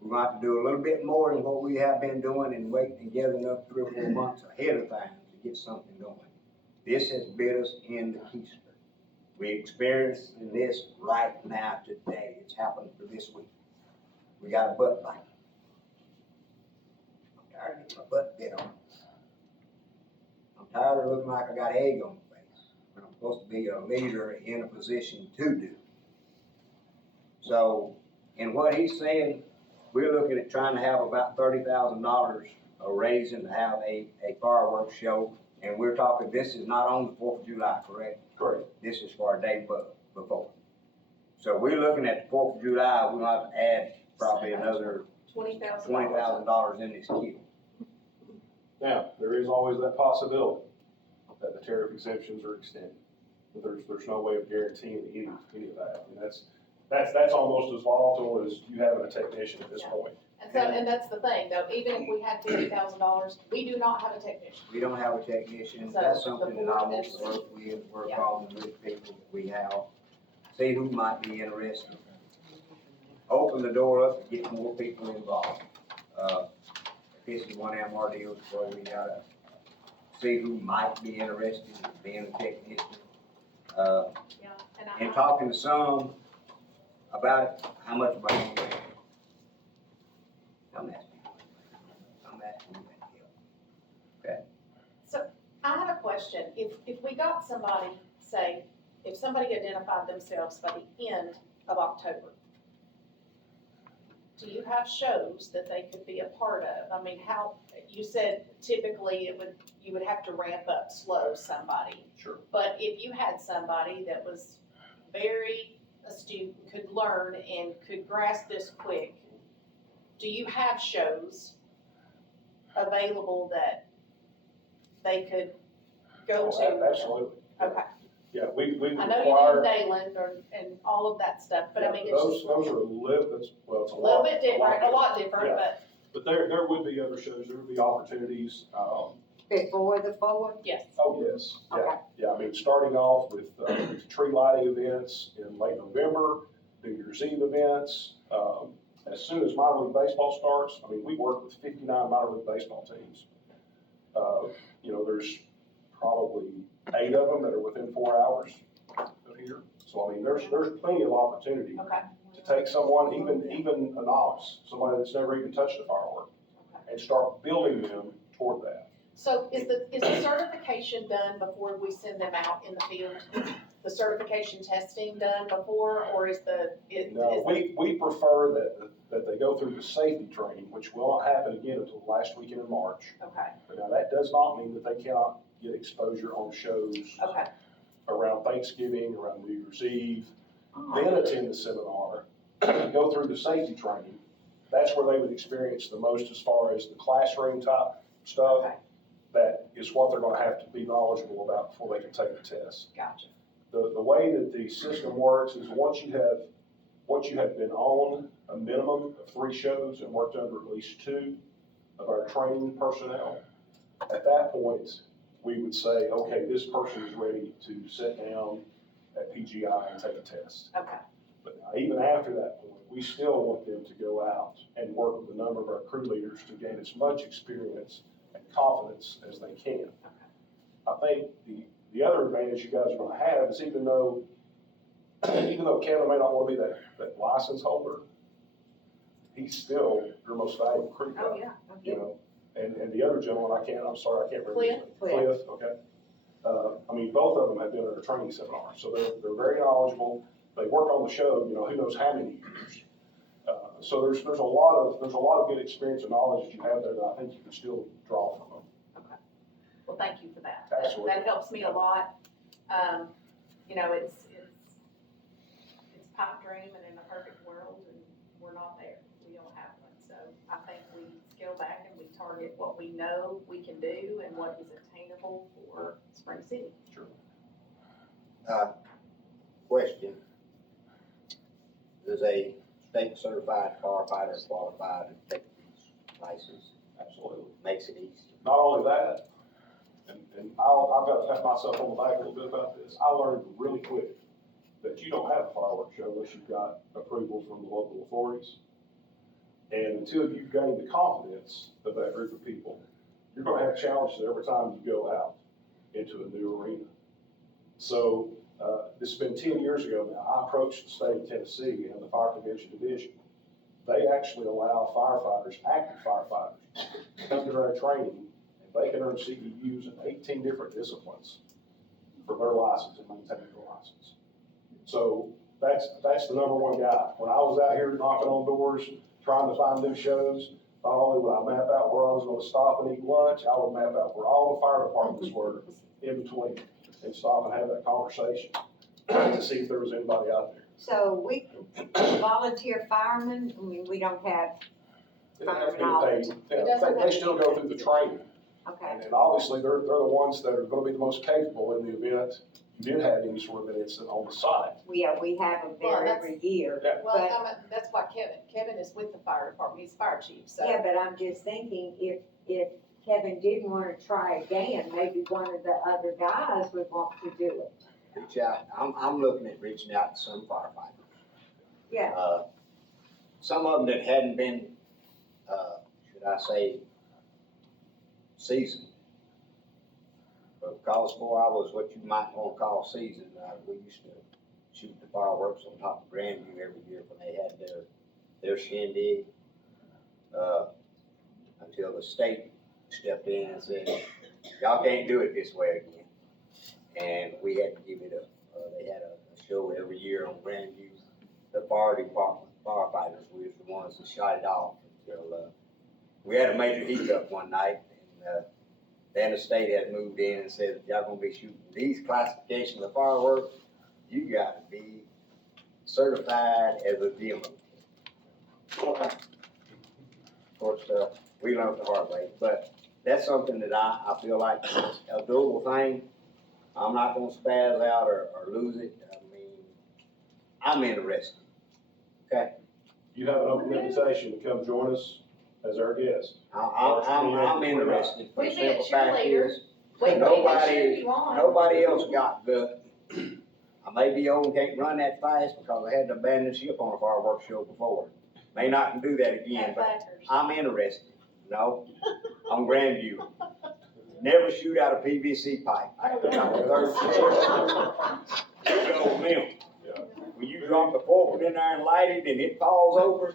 We're gonna have to do a little bit more than what we have been doing and waiting and gathering up 3 or 4 months ahead of time to get something going. This has bit us in the keister. We experiencing this right now today. It's happened for this week. We got a butt bite. I'm tired of getting my butt bit on. I'm tired of looking like I got egg on my face when I'm supposed to be a leader in a position to do. So, in what he's saying, we're looking at trying to have about $30,000 a raising to have a fireworks show. And we're talking, this is not on the 4th of July, correct? Correct. This is for a day before. So we're looking at the 4th of July, we're gonna have to add probably another $20,000 in this queue. Now, there is always that possibility that the tariff exemptions are extended. But there's no way of guaranteeing any of that. And that's almost as volatile as you having a technician at this Yeah. point. And so, and that's the thing, though, even if we had $50,000, we do not have a technician. We don't have a technician, So that's the something that I board want is- to work Yeah. on with people that we have. See who might be interested. Open the door up to get more people involved. This is one of them our deals where we gotta see who might be interested in being a technician. Yeah. And talking to some about it, how much money you make. I'm asking you that, okay? I have a question. If we got somebody, say, if somebody identified themselves by the end of October, do you have shows that they could be a part of? I mean, you said typically you would have to ramp up slow somebody. Sure. But if you had somebody that was very astute, could learn and could grasp this quick, do you have shows available that they could go Oh, to? absolutely. Okay, Yeah, we I know you require, do Dayland and all of that stuff, but I mean, it's those just are it's a a little lot. bit different, a lot different, Yeah. but But there would be other shows, there would be opportunities, Before the 4th? Yes. oh, yes, yeah, Okay. yeah, I mean, starting off with, tree lighting events in late November, New Year's Eve events, as soon as minor league baseball starts, I mean, we work with 59 minor league baseball teams. You know, there's probably 8 of them that are within 4 hours of here, so I mean, there's plenty of opportunity Okay. to take someone, even a novice, somebody that's never even touched a firework, and start building them toward that. So is the certification done before we send them out in the field? The certification testing done before, or is No, we prefer that they go through the safety training, which will not happen again until the last weekend in March. okay, But now, that does not mean that they cannot get exposure on shows okay, around Thanksgiving, around New Year's Eve, then attend the seminar, go through the safety training. That's where they would experience the most as far as the classroom type stuff. Okay. That is what they're gonna have to be knowledgeable about before they can take the test. gotcha. The way that the system works is once you have been on a minimum of 3 shows and worked under at least 2 of our training personnel, at that point, we would say, okay, this person is ready to sit down at PGI and take a test. Okay, But now, even after that point, we still want them to go out and work with a number of our crew leaders to gain as much experience and confidence as they can. I think the other advantage you guys are gonna have is even though Kevin may not wanna be that license holder, he's still your most valuable crew guy. Oh, yeah. You know, and the other gentleman, I'm sorry, I can't remember. Cliff. Okay. I mean, both of them have been at a training seminar, so they're very knowledgeable. They work on the show, you know, who knows how many years. So there's a lot of good experience and knowledge that you have there that I think you can still draw from them. well, thank you for that. Absolutely. That helps me a lot. You know, it's pipe dream and in a perfect world, and we're not there. We don't have one. So I think we scale back and we target what we know we can do and what is attainable for Spring City. Sure. Question. Does a state certified firefighter qualify to take these licenses? Absolutely. Makes it easy. Not only that, and I've got to pat myself on the back a little bit about this. I learned really quick that you don't have a fireworks show unless you've got approval from the local authorities. And until you gain the confidence of that group of people, you're gonna have challenges every time you go out into a new arena. So, this has been 10 years ago now. I approached the state of Tennessee and the Fire Prevention Division. They actually allow firefighters, active firefighters, to come to their training, and they can earn CEUs in 18 different disciplines for their license and maintaining their license. So that's the number one guy. When I was out here knocking on doors, trying to find new shows, not only would I map out where I was gonna stop and eat lunch, I would map out where all the fire departments were in between and stop and have that conversation to see if there was anybody out there. So we, volunteer firemen, I mean, we don't have, They don't have to get paid. Yeah, they still go through the training. okay. And obviously, they're the ones that are gonna be the most capable in the event you did have any sort of an incident on the site. We have them Well, there that's- every year. Well, But- that's why Kevin is with the fire department. He's fire chief, so. Yeah, but I'm just thinking, if Kevin didn't wanna try again, maybe one of the other guys would want to do it. Reach out, I'm looking at reaching out to some firefighters. Yeah. Some of them that hadn't been, should I say, seasoned. But because before I was what you might want to call seasoned, we used to shoot the fireworks on top of Grandview every year when they had their shindig. Until the state stepped in and said, y'all can't do it this way again. And we had to give it they had a show every year on Grandview. The fire department, firefighters, we was the ones that shot it off until, we had a major hiccup one night, and, then the state had moved in and said, if y'all gonna be shooting these classifications of fireworks, you gotta be certified as a demo. Of course, we learned the hard way, but that's something that I feel like is a doable thing. I'm not gonna spaz out or lose it. I mean, I'm interested. Okay? You have an open invitation to come join us as our guest. I'm interested. We The need a simple fact cheerleader. is, We can cheer you on. nobody else got the, I may be old and can't run that fast because I had to abandon ship on a fireworks show before. May not can do that again, but I'm interested, no, on Grandview. Never shoot out a PVC pipe. I'm a third sheriff. Good old milk. Yeah. When you drop the fork in there and light it and it falls over,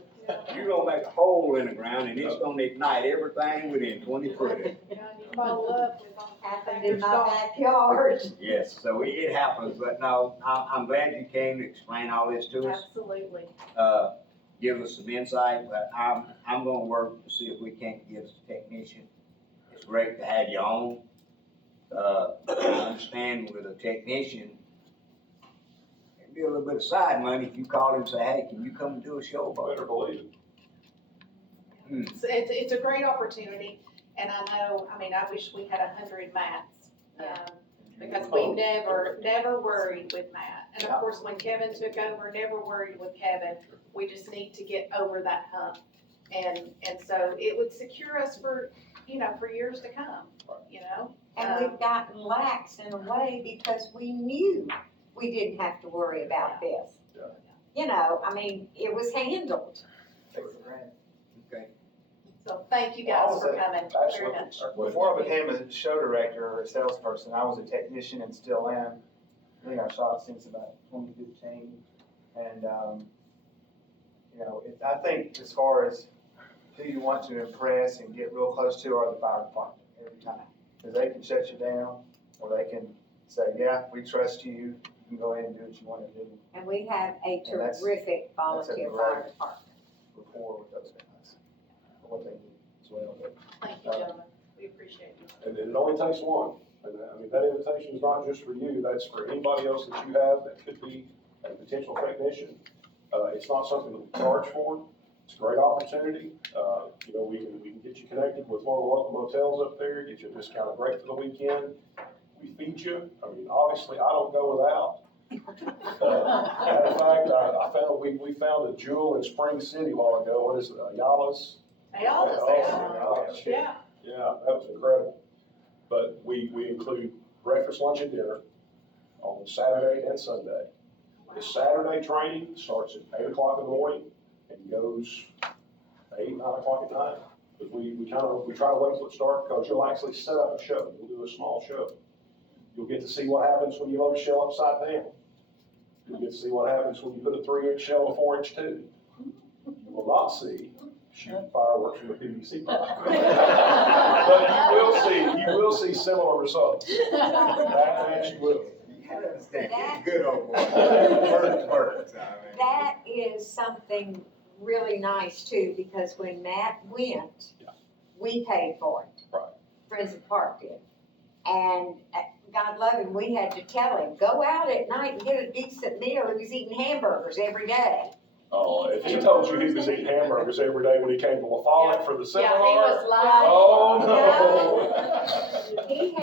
you're gonna make a hole in the ground and it's gonna ignite everything within 20 foot of it. Yeah, and you follow up with Happened in my backyard. Yes, so it happens, but no, I'm glad you came to explain all this to us. Absolutely. Give us some insight, but I'm gonna work to see if we can't get us a technician. It's great to have you on. I understand with a technician, it'd be a little bit of side money if you call him and say, hey, can you come and do a show? Better believe it. It's a great opportunity, and I know, I mean, I wish we had 100 Matts. Because we never worried with Matt. And of course, when Kevin took over, never worried with Kevin. We just need to get over that hump. And so it would secure us for, for years to come, And we've gotten lax in a way because we knew we didn't have to worry about this. Yeah. I mean, it was handled. Okay. So thank you guys for coming very much. Before I became a show director or a salesperson, I was a technician and still am. I think I've shot since about 2015. And, I think as far as who you want to impress and get real close to are the fire department every time. Because they can shut you down or they can say, yeah, we trust you. You can go ahead and do what you want to do. And we have a And that's- terrific volunteer great- fire department. Rapport with those guys for what they do as well. But Thank you, gentlemen. We appreciate you. And it only takes one. And I mean, that invitation is not just for you, that's for anybody else that you have that could be a potential technician. It's not something that we charge for. It's a great opportunity. We can get you connected with one of the local motels up there, get you a discounted rate for the weekend. We feed you. I mean, obviously, I don't go without. Matter of fact, we found a jewel in Spring City a while ago. What is it, Ayala's? They all Ayala's, yeah. Yeah, that was incredible. But we include breakfast, lunch, and dinner on Saturday and Sunday. The Saturday training starts at 8 o'clock in the morning and goes 8, 9 o'clock at night. Because we try to wait till it starts because you'll actually set up a show. You'll do a small show. You'll get to see what happens when you load a shell upside down. You'll get to see what happens when you put a 3-inch shell in a 4-inch tube. You will not see shooting fireworks from a PVC pipe. But you will see similar results. That you will. You gotta understand, That- he's a good old boy. Works, I mean. That is something really nice too, because when Matt went, Yeah. we paid for it. Right. Friends of the Park did. And God love him, we had to tell him, go out at night and get a decent meal. He was eating hamburgers every day. Oh, if he told you he was eating hamburgers every day when he came to La Follette for the Yeah, he seminar. was lying. Oh, no. He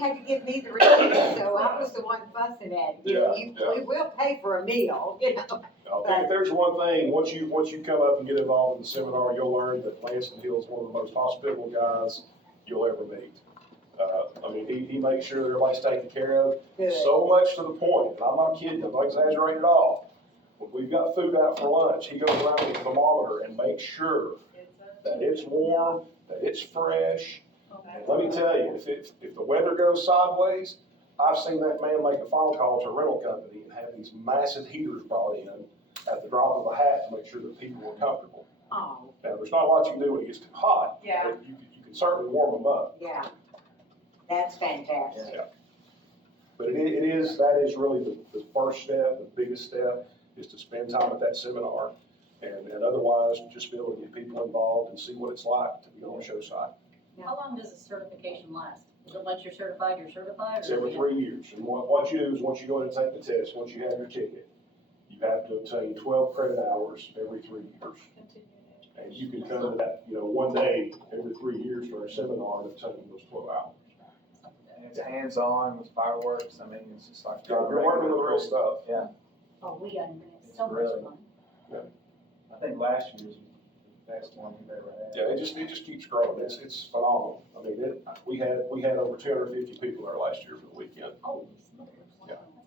had to give me the receipt, so I was the one fussing at him. Yeah, We will pay for a meal, I think if there's one thing, once you come up and get involved in the seminar, you'll learn that Lanston Hill is one of the most hospitable guys you'll ever meet. I mean, he makes sure that everybody's taken care of, Good. so much to the point, and I'm not kidding, I'm not exaggerating at all. When we've got food out for lunch, he goes around with a thermometer and makes sure that it's warm, that it's fresh. And let me tell you, if the weather goes sideways, I've seen that man make a phone call to a rental company and have these massive heaters brought in at the drop of a hat to make sure that people are comfortable. Oh, Now, there's not a lot you can do when it gets too hot. Yeah. But you can certainly warm them up. yeah. That's fantastic. But that is really the first step, the biggest step, is to spend time at that seminar. And otherwise, just be able to get people involved and see what it's like to be on a show site. How long does a certification last? Is it once you're certified, you're certified? It's every 3 years. And what you do is once you go in and take the test, once you have your ticket, you have to obtain 12 credit hours every 3 years. And you can come to that, one day every 3 years for a seminar and obtain those 12 hours. and it's hands-on with fireworks. I mean, it's just like. You're working with real stuff. Yeah. Oh, we understand so much Really. fun. I think last year's was best one we've ever had. Yeah, it just keeps growing. It's phenomenal. I mean, we had over 250 people there last year for the weekend.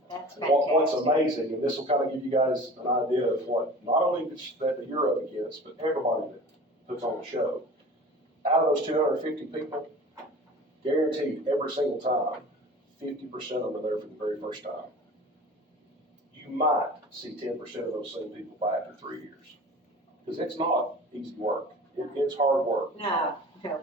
That's What's fantastic. amazing, and this will kind of give you guys an idea of what, not only that you're up against, but everybody that puts on the show. Out of those 250 people, guaranteed every single time, 50% of them are there for the very first time. You might see 10% of those same people back in 3 years. Because it's not easy work. It's hard work. No,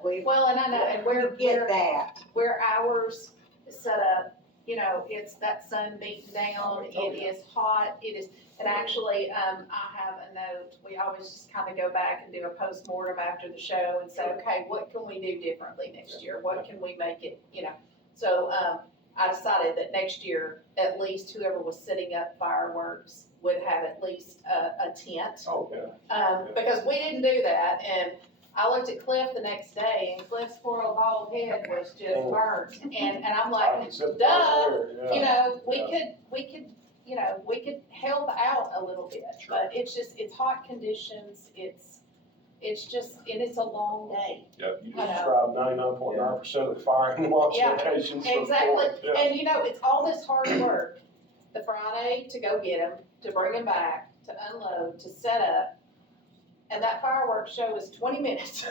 we Well, and I know, and we're, get that. where ours is set up, you know, it's that sun beating down, it is hot, it is, and actually, I have a note, we always just kind of go back and do a postmortem after the show and say, okay, what can we do differently next year? What can we make it, you know? So, I decided that next year, at least whoever was setting up fireworks would have at least a tent. Oh, yeah. Because we didn't do that, and I looked at Cliff the next day, and Cliff's poor old bald head was just burnt, and I'm like, duh, you know, we could, you know, we could help out a little bit, but it's just, it's hot conditions, it's just, and it's a long day. Yeah, you I just know. described 99.9% of the firing launch Yeah, locations. for the Exactly, Fourth. Yeah. and you know, it's all this hard work, the Friday to go get them, to bring them back, to unload, to set up, and that fireworks show is 20 minutes.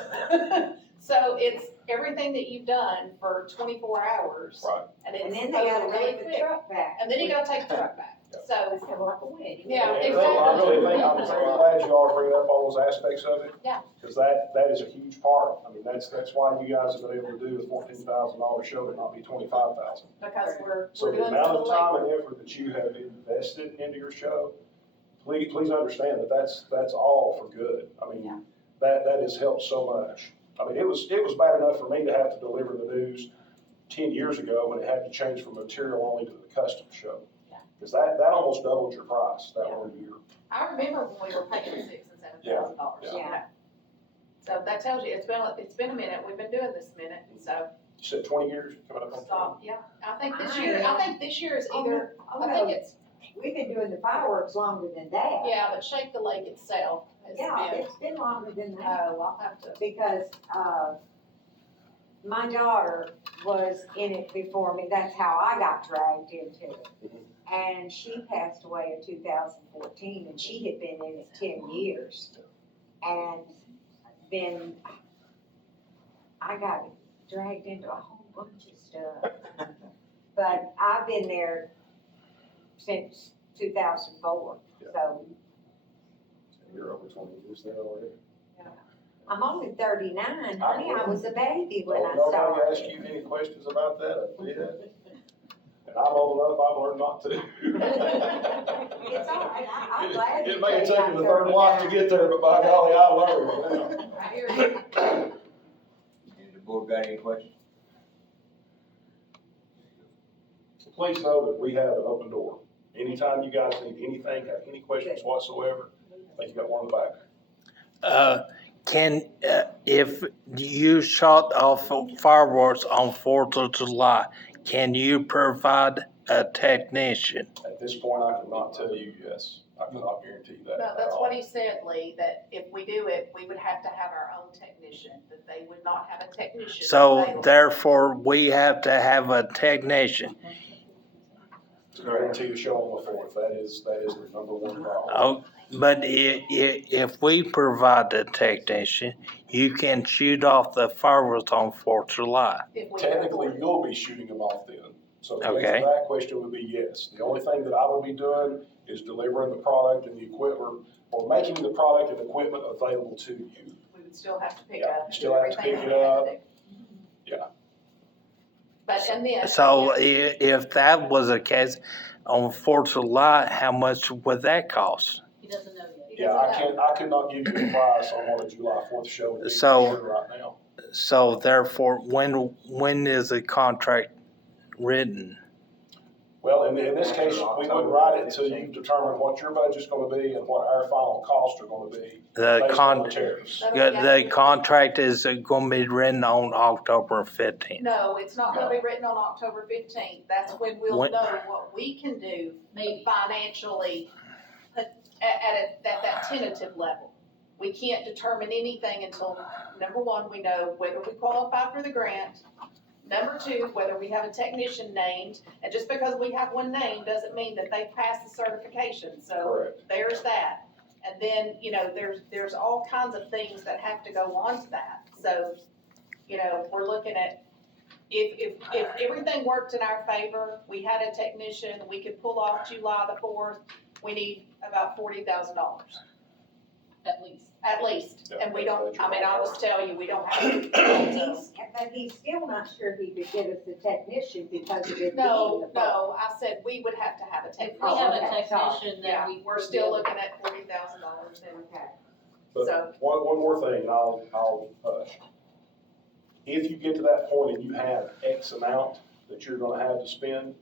So it's everything that you've done for 24 hours. Right. And And it's then they gotta really take the quick. truck back. And then you gotta take the truck back, so, It's kind of like a wedding. Yeah, And exactly. I really think, I'm very glad you all are bringing up all those aspects of it. Yeah. Because that is a huge part. I mean, that's why you guys have been able to do a $14,000 show and not be $25,000. because So we're the doing amount some of time labor. and effort that you have invested into your show, please understand that that's all for good. I Yeah. mean, that has helped so much. I mean, it was bad enough for me to have to deliver the news 10 years ago when it had to change from material only to the custom show. Yeah. Because that almost doubled your price that Yeah. 1 year. I remember when we were paying $6,000 and $7,000, Yeah, you yeah. know. So that tells you, it's been a minute, we've been doing this a minute, and so, You said 20 years coming up on 20? stop, yeah. I think this I year, am. I think this year is either, Oh, I think no, it's, we've been doing the fireworks longer than that. yeah, but Shake the Lake itself has Yeah, been, it's been longer than that. oh, I'll have to, Because, my daughter was in it before me, that's how I got dragged into it. And she passed away in 2014, and she had been in it 10 years. And then I got dragged into a whole bunch of stuff. But I've been there since 2004, so You're over 20 years there already. I'm only 39, honey, I was a baby when I Nobody asked started. you any questions about that, I did. And I'm old enough, I've learned not to. It's all right, I'm glad It you may have said taken the that. third life to get there, but by golly, I learned. I hear you. Has the board got any questions? Please know that we have an open door. Anytime you guys need anything, have any questions whatsoever, I think you got one in the back. If you shot off fireworks on 4th of July, can you provide a technician? At this point, I cannot tell you yes. I cannot guarantee that. No, at that's all. what he said, Lee, that if we do it, we would have to have our own technician, that they would not have a technician So available. therefore, we have to have a technician. To guarantee the show on the 4th, that is the number one problem. Oh, but if we provide the technician, you can shoot off the fireworks on 4th of July. If we Technically, afford it. you'll be shooting them off then. So the answer Okay. to that question would be yes. The only thing that I would be doing is delivering the product and the equipment, or making the product and equipment available to you. We would still have to pick Yeah, up. you still have to everything pick we it had to up. do. Yeah. But, and then. So if that was the case, on 4th of July, how much would that cost? He doesn't know yet. He Yeah, doesn't know. I could not give you a price on what a July 4th show would be for So- sure right now. So therefore, when is the contract written? Well, in this case, we wouldn't write it until you've determined what your budget's gonna be and what our final costs are gonna be The based on the tariffs. the contract is gonna be written on October 15th. No, it's not gonna be written on October 15th. That's when we'll When- know what we can do Maybe. financially at that tentative level. we can't determine anything until, number one, we know whether we qualify for the grant. Number two, whether we have a technician named, and just because we have one named doesn't mean that they passed the certification, so Correct. there's that. And then, there's all kinds of things that have to go on to that, so, we're looking at, if everything worked in our favor, we had a technician, we could pull off July the 4th, we need about $40,000, At least. at least. Yeah, And we don't, that's I'll just tell you, we don't have. But he's still not sure he could get us the technician because of it being the No, fall. no, I said we would have to have a If technician. we have a okay, sorry. technician, Yeah, then we're still looking at $40,000 and Okay. But so, one more thing, and I'll hush. If you get to that point and you have X amount that you're gonna have to spend,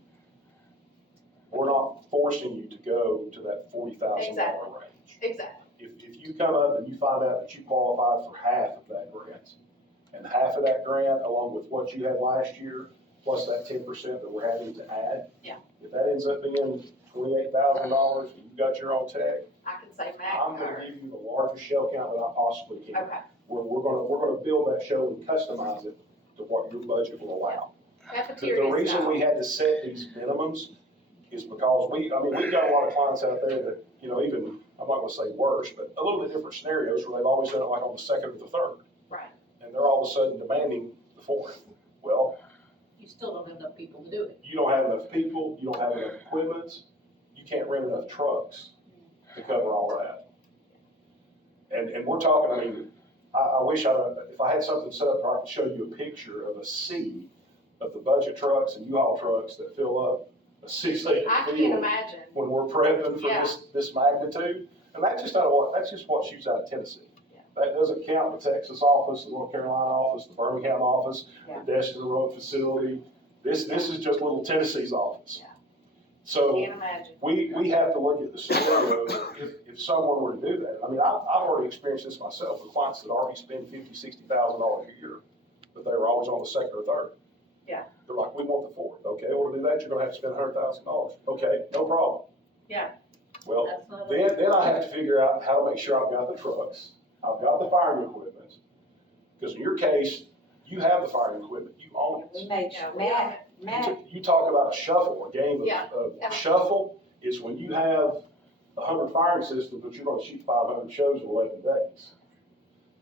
we're not forcing you to go to that $40,000 Exactly. range. exactly, If you come up and you find out that you qualified for half of that grant, and half of that grant, along with what you had last year, plus that 10% that we're having to add. Yeah. If that ends up being $28,000, and you've got your own tech, I can say I'm Mac. gonna give you the largest shell count that I possibly can. Okay, We're gonna build that show and customize it to what your budget will allow. cafeteria The reason style. we had to set these minimums is because we've got a lot of clients out there that, even, I'm not gonna say worse, but a little bit different scenarios where they've always done it like on the second or the third. Right. And they're all of a sudden demanding the fourth. Well, You still don't have enough people to do it. you don't have enough people, you don't have enough equipment, you can't rent enough trucks to cover all that. And we're talking, I wish if I had something set up where I could show you a picture of a sea of the budget trucks and U-Haul trucks that fill up a 6-acre I can't field imagine. when we're prepping for Yeah. this magnitude. And that's just what shoots out of Tennessee. Yeah. That doesn't count the Texas office, the North Carolina office, the Birmingham office, Yeah. the Destin Road facility. This is just little Tennessee's office. Yeah. So Can't imagine. we have to look at the scenario if someone were to do that. I've already experienced this myself with clients that already spend $50,000-$60,000 a year, but they were always on the second or third. Yeah. They're like, we want the fourth. Okay, well, to do that, you're gonna have to spend $100,000. Okay, no problem. Yeah. Well, That's not. then I have to figure out how to make sure I've got the trucks, I've got the firing equipment. Because in your case, you have the firing equipment, you own We it. made, Yeah, Matt, You talk about a shuffle, a game Yeah. of shuffle is when you have 100 firing systems, but you're gonna shoot 500 shows in 11 days.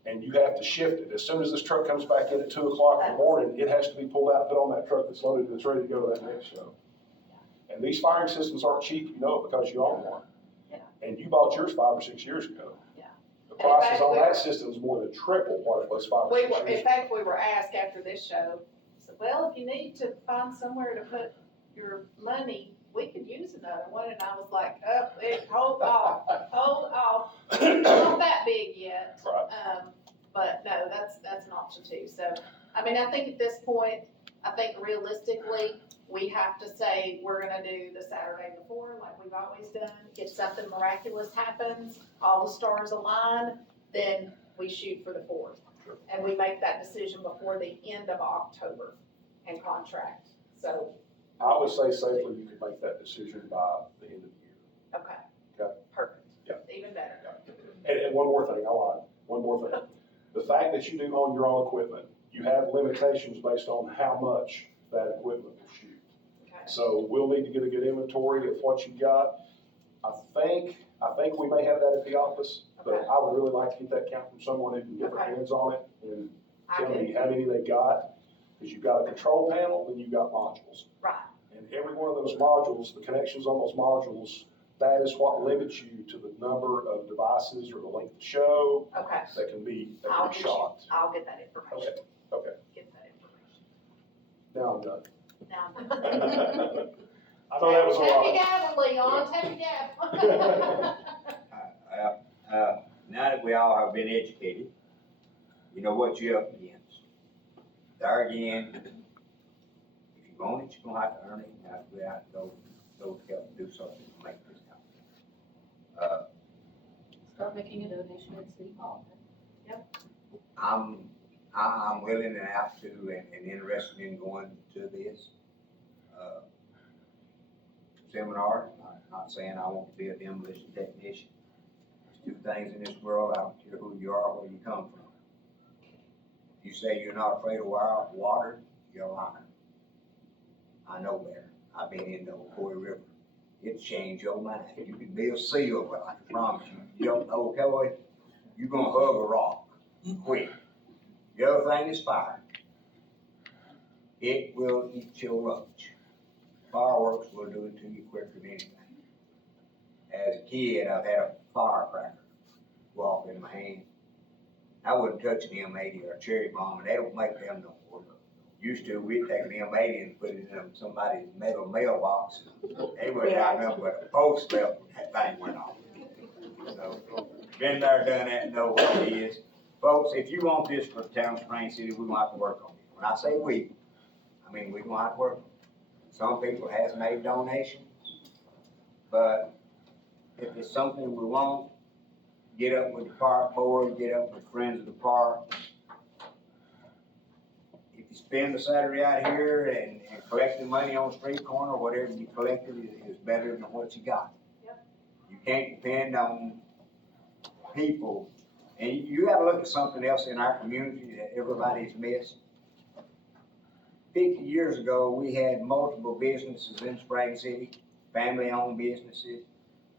And you have to shift it. As soon as this truck comes back in at 2 o'clock in the morning, it has to be pulled out, put on that truck that's loaded, that's ready to go to that next show. And these firing systems aren't cheap, you know it because you own one. Yeah. And you bought yours 5 or 6 years ago. Yeah. The And in prices fact, on we- that system is more than triple what it was 5 or We 6 were, years in ago. fact, we were asked after this show, said, well, if you need to find somewhere to put your money, we could use another one, and I was like, hold off, it's not that big yet. Right. But no, that's an option too, so, I think at this point, I think realistically, we have to say, we're gonna do the Saturday before, like we've always done. If something miraculous happens, all the stars align, then we shoot for the 4th. Sure. And we make that decision before the end of October and contract, so, I would say safely you could make that decision by the end of the year. okay. Okay. Perfect. Yeah. Even better. And one more thing, I lied, one more thing. The fact that you do own your own equipment, you have limitations based on how much that equipment will shoot. Okay. So we'll need to get a good inventory of what you got. I think we may have that at the office, but Okay. I would really like to get that count from someone who can get their Okay. hands on it and I tell me could, how many they got. Because you've got a control panel, then you've got modules. right, And every one of those modules, the connections on those modules, that is what limits you to the number of devices or the length of show okay. that can be I'll get shot. I'll get that information. Okay, Get that information. now I'm done. Now. I know that was a Tap your lot. gavel, Leon, tap your gavel. Now that we all have been educated, you know what you're up against. There again, if you want it, you're gonna have to earn it, and we have to go help do something to make this happen. Start making a donation at City Hall. I'm willing and have to and interested in going to this, seminar. I'm not saying I want to be a demolition technician. two things in this world, I don't care who you are, or where you come from. If you say you're not afraid of water, you're lying. I know better. I've been in the Ocoee River. It changed your mind. You can be a seal, but I can promise you, you don't know Ocoee, you're gonna hug a rock quick. The other thing is fire. It will eat your lunch. Fireworks will do it to you quicker than anything. As a kid, I've had a firecracker go off in my hand. I wouldn't touch an M80 or a cherry bomb, and they don't make them no more. Used to, we'd take an M80 and put it in somebody's metal mailbox. They wouldn't have nothing but a post left when that thing went off. So, been there, done that, know what it is. Folks, if you want this for the town of Spring City, we're gonna have to work on it. When I say we, I mean we're gonna have to work on it. Some people has made donations, but if it's something we want, get up with the park board, get up with friends of the park. If you spend a Saturday out here and collect the money on the street corner, whatever you collected is better than what you got. Yep. You can't depend on people, and you gotta look at something else in our community that everybody's missed. 50 years ago, we had multiple businesses in Spring City, family-owned businesses.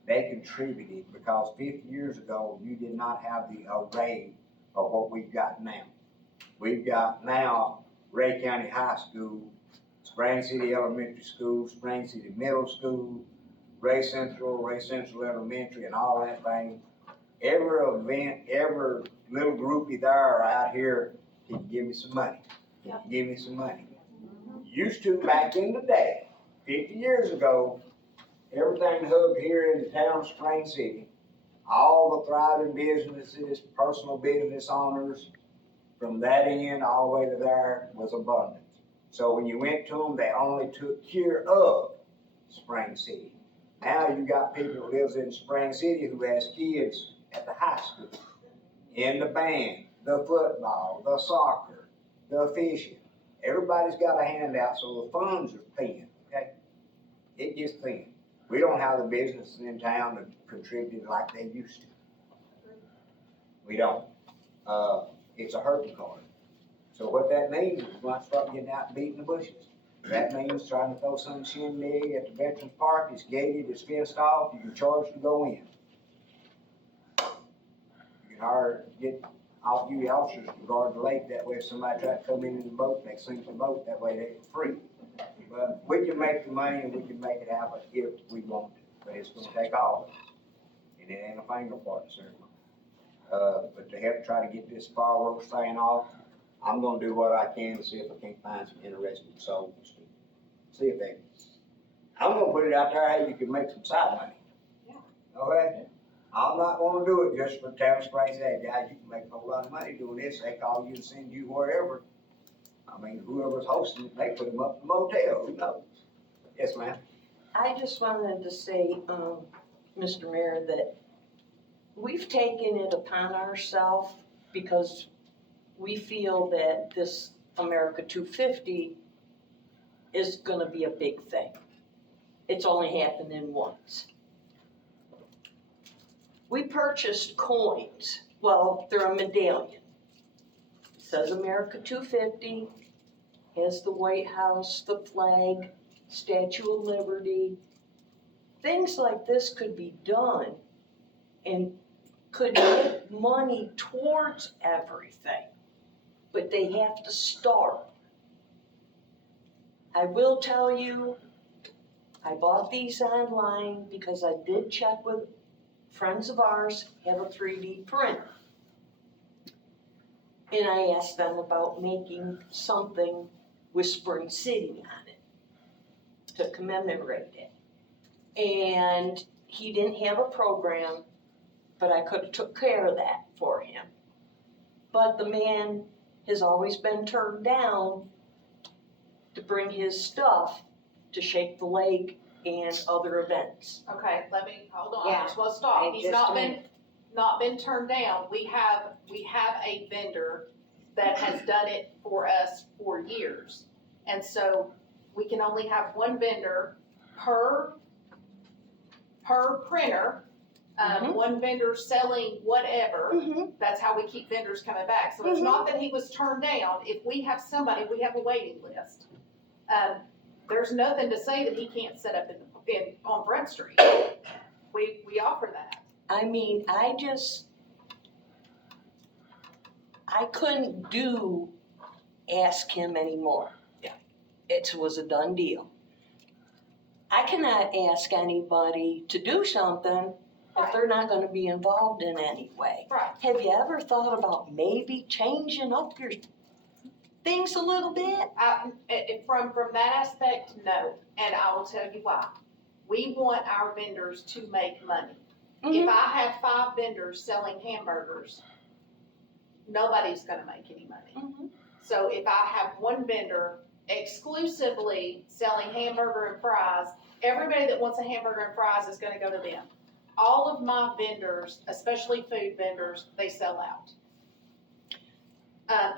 They contributed because 50 years ago, you did not have the array of what we've got now. We've got now Ray County High School, Spring City Elementary School, Spring City Middle School, Ray Central Elementary, and all that thing. Every event, every little groupie there out here, can you give me some money? Can you give me some money? Used to, back in the day, 50 years ago, everything hugged here in the town of Spring City, all the thriving businesses, personal business owners, from that end all the way to there was abundance. So when you went to them, they only took care of Spring City. Now you got people who lives in Spring City who has kids at the high school, in the band, the football, the soccer, the fishing. Everybody's got a handout, so the funds are thin, okay? It gets thin. We don't have the businesses in town that contribute like they used to. We don't. It's a hurting card. So what that means is we're going to start getting out and beating the bushes. That means trying to throw some shindig at the Veterans Park. It's gated, it's fenced off, you can charge to go in. You can get all you officers to guard the lake, that way if somebody tried to come in the boat, they sink the boat, that way they're free. But we can make the money and we can make it happen if we want to, but it's gonna take all of it. And it ain't a finger part, certainly. But to help try to get this fireworks thing off, I'm gonna do what I can to see if I can't find some interested souls to see if they, I'm gonna put it out there, hey, you can make some side money. Yeah. Okay? I'm not gonna do it just for town Springs, hey, guys, you can make a whole lot of money doing this, they call you and send you wherever. I mean, whoever's hosting it, they put them up in the motel, who knows? Yes, ma'am? I just wanted to say, Mr. Mayor, that we've taken it upon ourselves because we feel that this America 250 is gonna be a big thing. It's only happening once. We purchased coins, well, they're a medallion. It says America 250, has the White House, the flag, Statue of Liberty. Things like this could be done and could get money towards everything, but they have to start. I will tell you, I bought these online because I did check with friends of ours, have a 3D printer. And I asked them about making something with Spring City on it to commemorate it. And he didn't have a program, but I could have took care of that for him. But the man has always been turned down to bring his stuff to Shake the Lake and other events. Okay, hold on, Yeah. I just wanna stop. Hey, He's just not a been, minute. not been turned down. We have a vendor that has done it for us for years. And so we can only have one vendor per printer. one vendor selling whatever. Mhm. That's how we keep vendors coming back. So it's not that he was turned down. If we have somebody, we have a waiting list. There's nothing to say that he can't set up on Front Street. We offer that. I mean, I couldn't ask him anymore. Yeah. It was a done deal. I cannot ask anybody to do something if they're not gonna be involved in any way. Right. Have you ever thought about maybe changing up your things a little bit? From that aspect, no, and I will tell you why. We want our vendors to make money. If I have 5 vendors selling hamburgers, nobody's gonna make any money. Mhm. So if I have one vendor exclusively selling hamburger and fries, everybody that wants a hamburger and fries is gonna go to them. All of my vendors, especially food vendors, they sell out.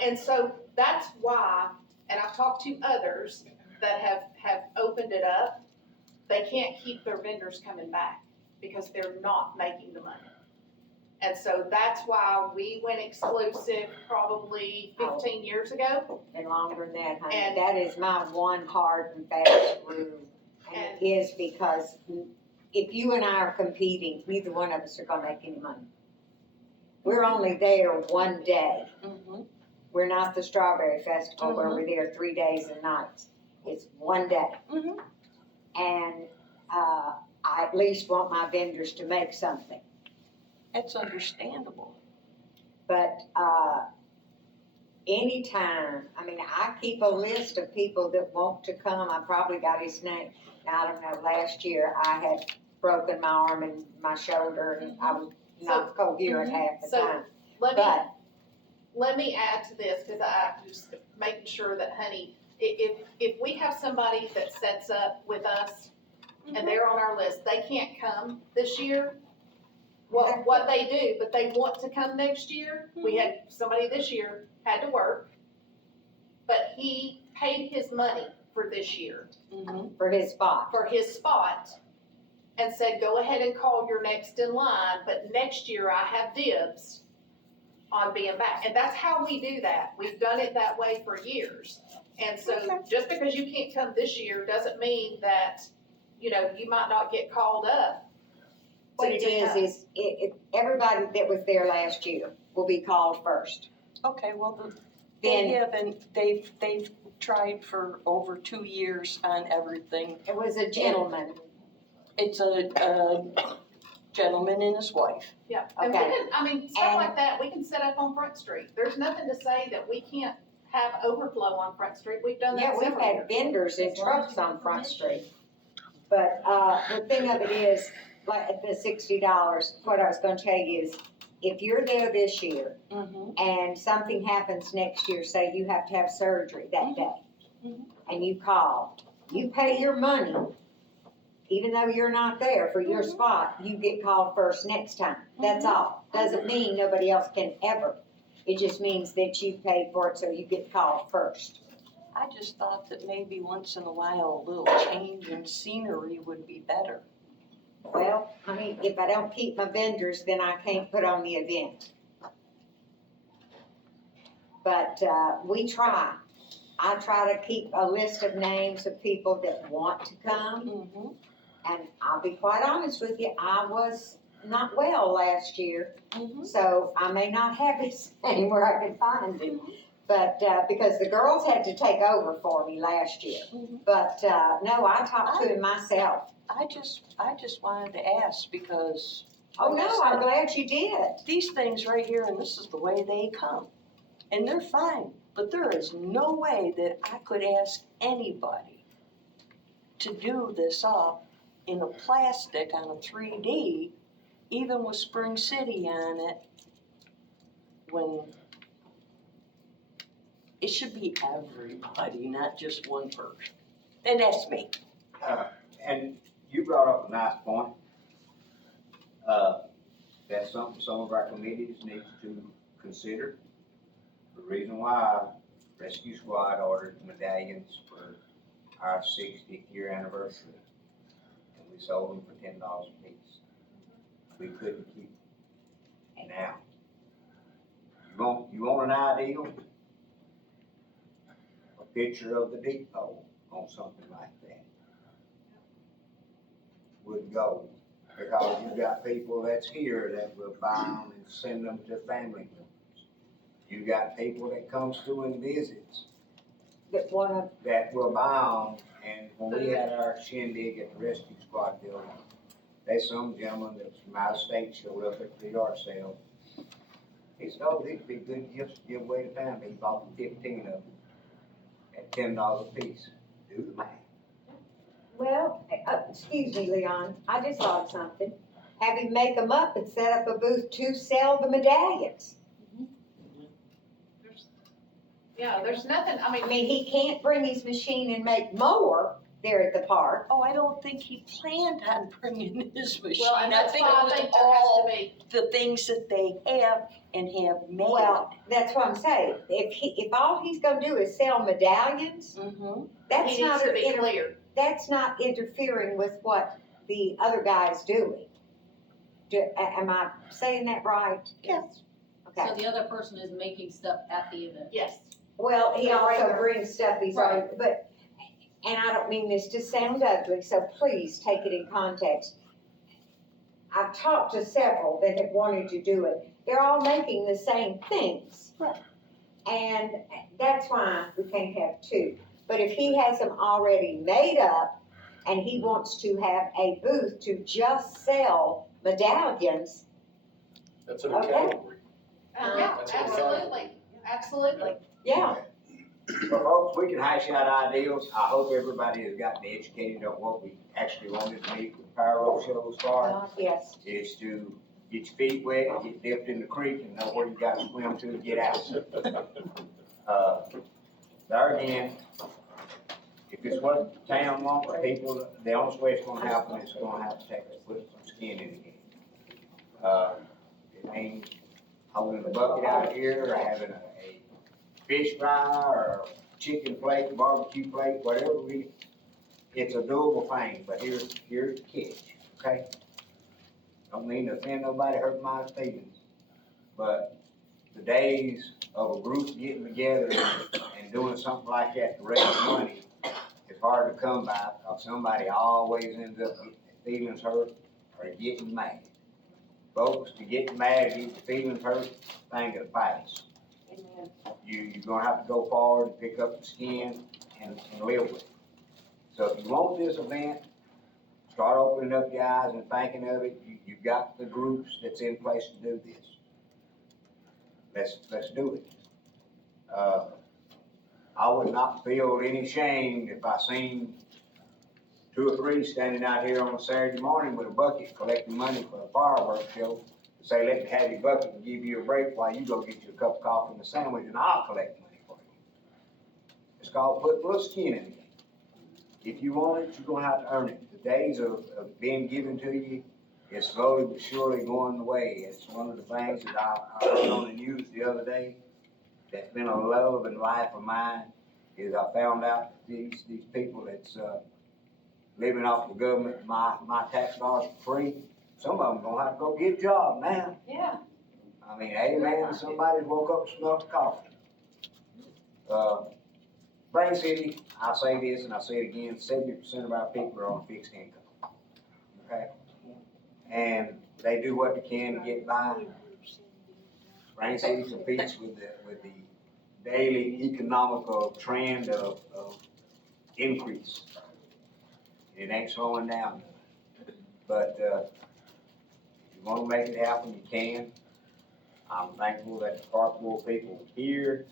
And so that's why, and I've talked to others that have opened it up, they can't keep their vendors coming back because they're not making the money. And so that's why we went exclusive probably 15 years ago. And longer than that, honey. And- That is my one hard and fast rule. And it is because if you and I are competing, neither one of us are gonna make any money. We're only there one day. Mhm. We're not the Strawberry Festival where we're there 3 days and nights. It's one day. Mhm. And, I at least want my vendors to make something. That's understandable. But, anytime, I mean, I keep a list of people that want to come. I probably got his name. Now, I don't know, last year I had broken my arm and my shoulder and I was not coherent half the So- time. Let But, me add to this, cause I'm just making sure that, honey, if we have somebody that sets up with us and they're on our list, they can't come this year. What they do, but they want to come next year, we had somebody this year had to work, but he paid his money for this year, Mhm. for his spot. for his spot, and said, go ahead and call your next in line, but next year I have dibs on being back. And that's how we do that. We've done it that way for years. And so just because you can't come this year doesn't mean that, you might not get called up. What it is, everybody that was there last year will be called first. Okay, well, Then- they've tried for over 2 years on everything. It was a gentleman. It's a gentleman and his wife. Yeah, and we Okay. can, stuff And- like that, we can set up on Front Street. There's nothing to say that we can't have overflow on Front Street. We've done Yeah, that we've several had years. vendors and trucks on Front Street. But, the thing of it is, like, the $60, what I was gonna tell you is, if you're there this year Mhm. and something happens next year, say you have to have surgery that day, Mhm. and you call, you pay your money, even though you're not there for your spot, you get called first next time. That's all. Doesn't mean nobody else can ever. It just means that you paid for it, so you get called first. I just thought that maybe once in a while, a little change in scenery would be better. Well, I mean, if I don't keep my vendors, then I can't put on the event. But, we try. I try to keep a list of names of people that want to come. Mhm. And I'll be quite honest with you, I was not well last year, Mhm. so I may not have his name where I can find him. But, because the girls had to take over for me last year. Mhm. But, no, I talked to him myself. I just wanted to ask because. Oh, like I no, I'm said, glad you did. these things right here, and this is the way they come. And they're fine, but there is no way that I could ask anybody to do this up in a plastic on a 3D, even with Spring City on it, when it should be everybody, not just one person. And that's me. And you brought up a nice point. That's something some of our committees need to consider. The reason why Rescue Squad ordered medallions for our 60th year anniversary. And we sold them for $10 a piece. we couldn't keep it. Now, you want an ideal? A picture of the depot on something like that would go, because you got people that's here that will buy them and send them to family members. You got people that comes through and visits That one that will buy them, and when we had our shindig at the rescue squad building, there's some gentleman that's from out of state showed up at the yard sale. He said, oh, these would be good gifts to give away to family. He bought 15 of them at $10 a piece. Do the math. Well, excuse me, Leon, I just thought of something. Have him make them up and set up a booth to sell the medallions. There's nothing, I I mean, mean, he can't bring his machine and make more there at the park. Oh, I don't think he planned on bringing his machine. well, and I that's think it why I was think there all has to be, the things that they have and have made. Well, that's what I'm saying. If all he's gonna do is sell medallions, Mm-hmm. that's he needs not, to be clear. that's not interfering with what the other guy's doing. Am I saying that right? Yes. Okay. So the other person is making stuff at the event. Yes. Well, he also brings stuff he's Right. already, but, and I don't mean this to sound ugly, so please take it in context. I've talked to several that have wanted to do it. They're all making the same things. Right. And that's why we can't have two. But if he has them already made up and he wants to have a booth to just sell medallions, That's an Okay. category. Yeah, That's what I'm absolutely, absolutely. yeah. But folks, we can hash out ideals. I hope everybody has gotten educated on what we actually wanted to meet with Power Road Shows for. Yes. Is to get your feet wet, get dipped in the creek, and know where you gotta swim to get out. There again, if it's what the town wants, people, the only way it's gonna happen is gonna have to take us, put some skin in the game. It means holding a bucket out here, or having a fish fry, or chicken plate, barbecue plate, whatever it's a doable thing, but here's the catch, okay? Don't mean to offend nobody, hurt my feelings, but the days of a group getting together and doing something like that to raise money is hard to come by, because somebody always ends up getting their feelings hurt or getting mad. Folks, to get mad and get your feelings hurt, thing of the past. You're gonna have to go forward and pick up the skin and live with it. So if you want this event, start opening up your eyes and thinking of it. You've got the groups that's in place to do this. Let's do it. I would not feel any shame if I seen 2 or 3 standing out here on a Saturday morning with a bucket collecting money for a fireworks show. Say, let me have your bucket and give you a break while you go get you a cup of coffee and a sandwich, and I'll collect money for you. It's called putting a little skin in the game. If you want it, you're gonna have to earn it. The days of being given to you is slowly but surely going away. It's one of the things that I heard on the news the other day that's been a love and life of mine, is I found out that these people that's living off the government, my tax dollars for free, some of them gonna have to go get a job now. Yeah. I mean, hey man, somebody woke up and smelled the coffee. Spring City, I say this and I say it again, 70% of our people are on fixed income. Okay? And they do what they can to get by. Spring City competes with the daily economical trend of increase. It ain't slowing down. But if you wanna make it happen, you can. I'm thankful that the Parkville people are here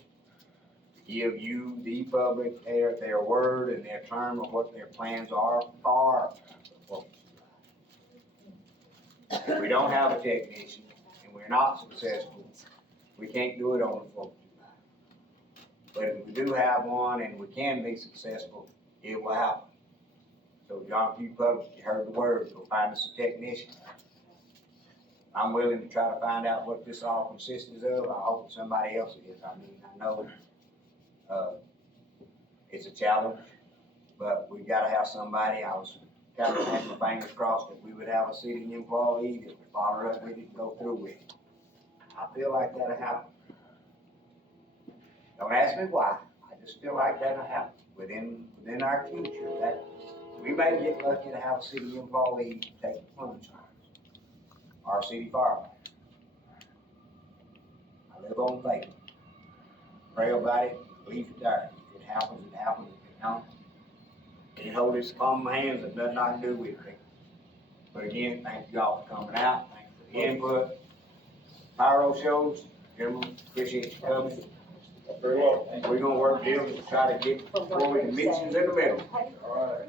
to give you, the public, their word and their term of what their plans are for the 4th of July. If we don't have a technician and we're not successful, we can't do it on the 4th of July. But if we do have one and we can be successful, it will happen. So John Q. Public, you heard the word, go find us a technician. I'm willing to try to find out what this all consists of. I hope somebody else is. I mean, I know, it's a challenge, but we gotta have somebody. I was kind of had my fingers crossed that we would have a city employee that would follow up with it and go through with it. I feel like that'll happen. Don't ask me why, I just feel like that'll happen within our future, that we may get lucky to have a city employee take the plunge on us. Our city fireman. I live on faith. Pray about it, leave it there. If it happens, it happens. If it don't, can't hold this palm of my hands and nothing I can do with it. But again, thank you all for coming out, thank you for the input. Pyro shows, gentlemen, appreciate you coming. Very well. We're gonna work deals to try to get before we can meet you in the middle. All right.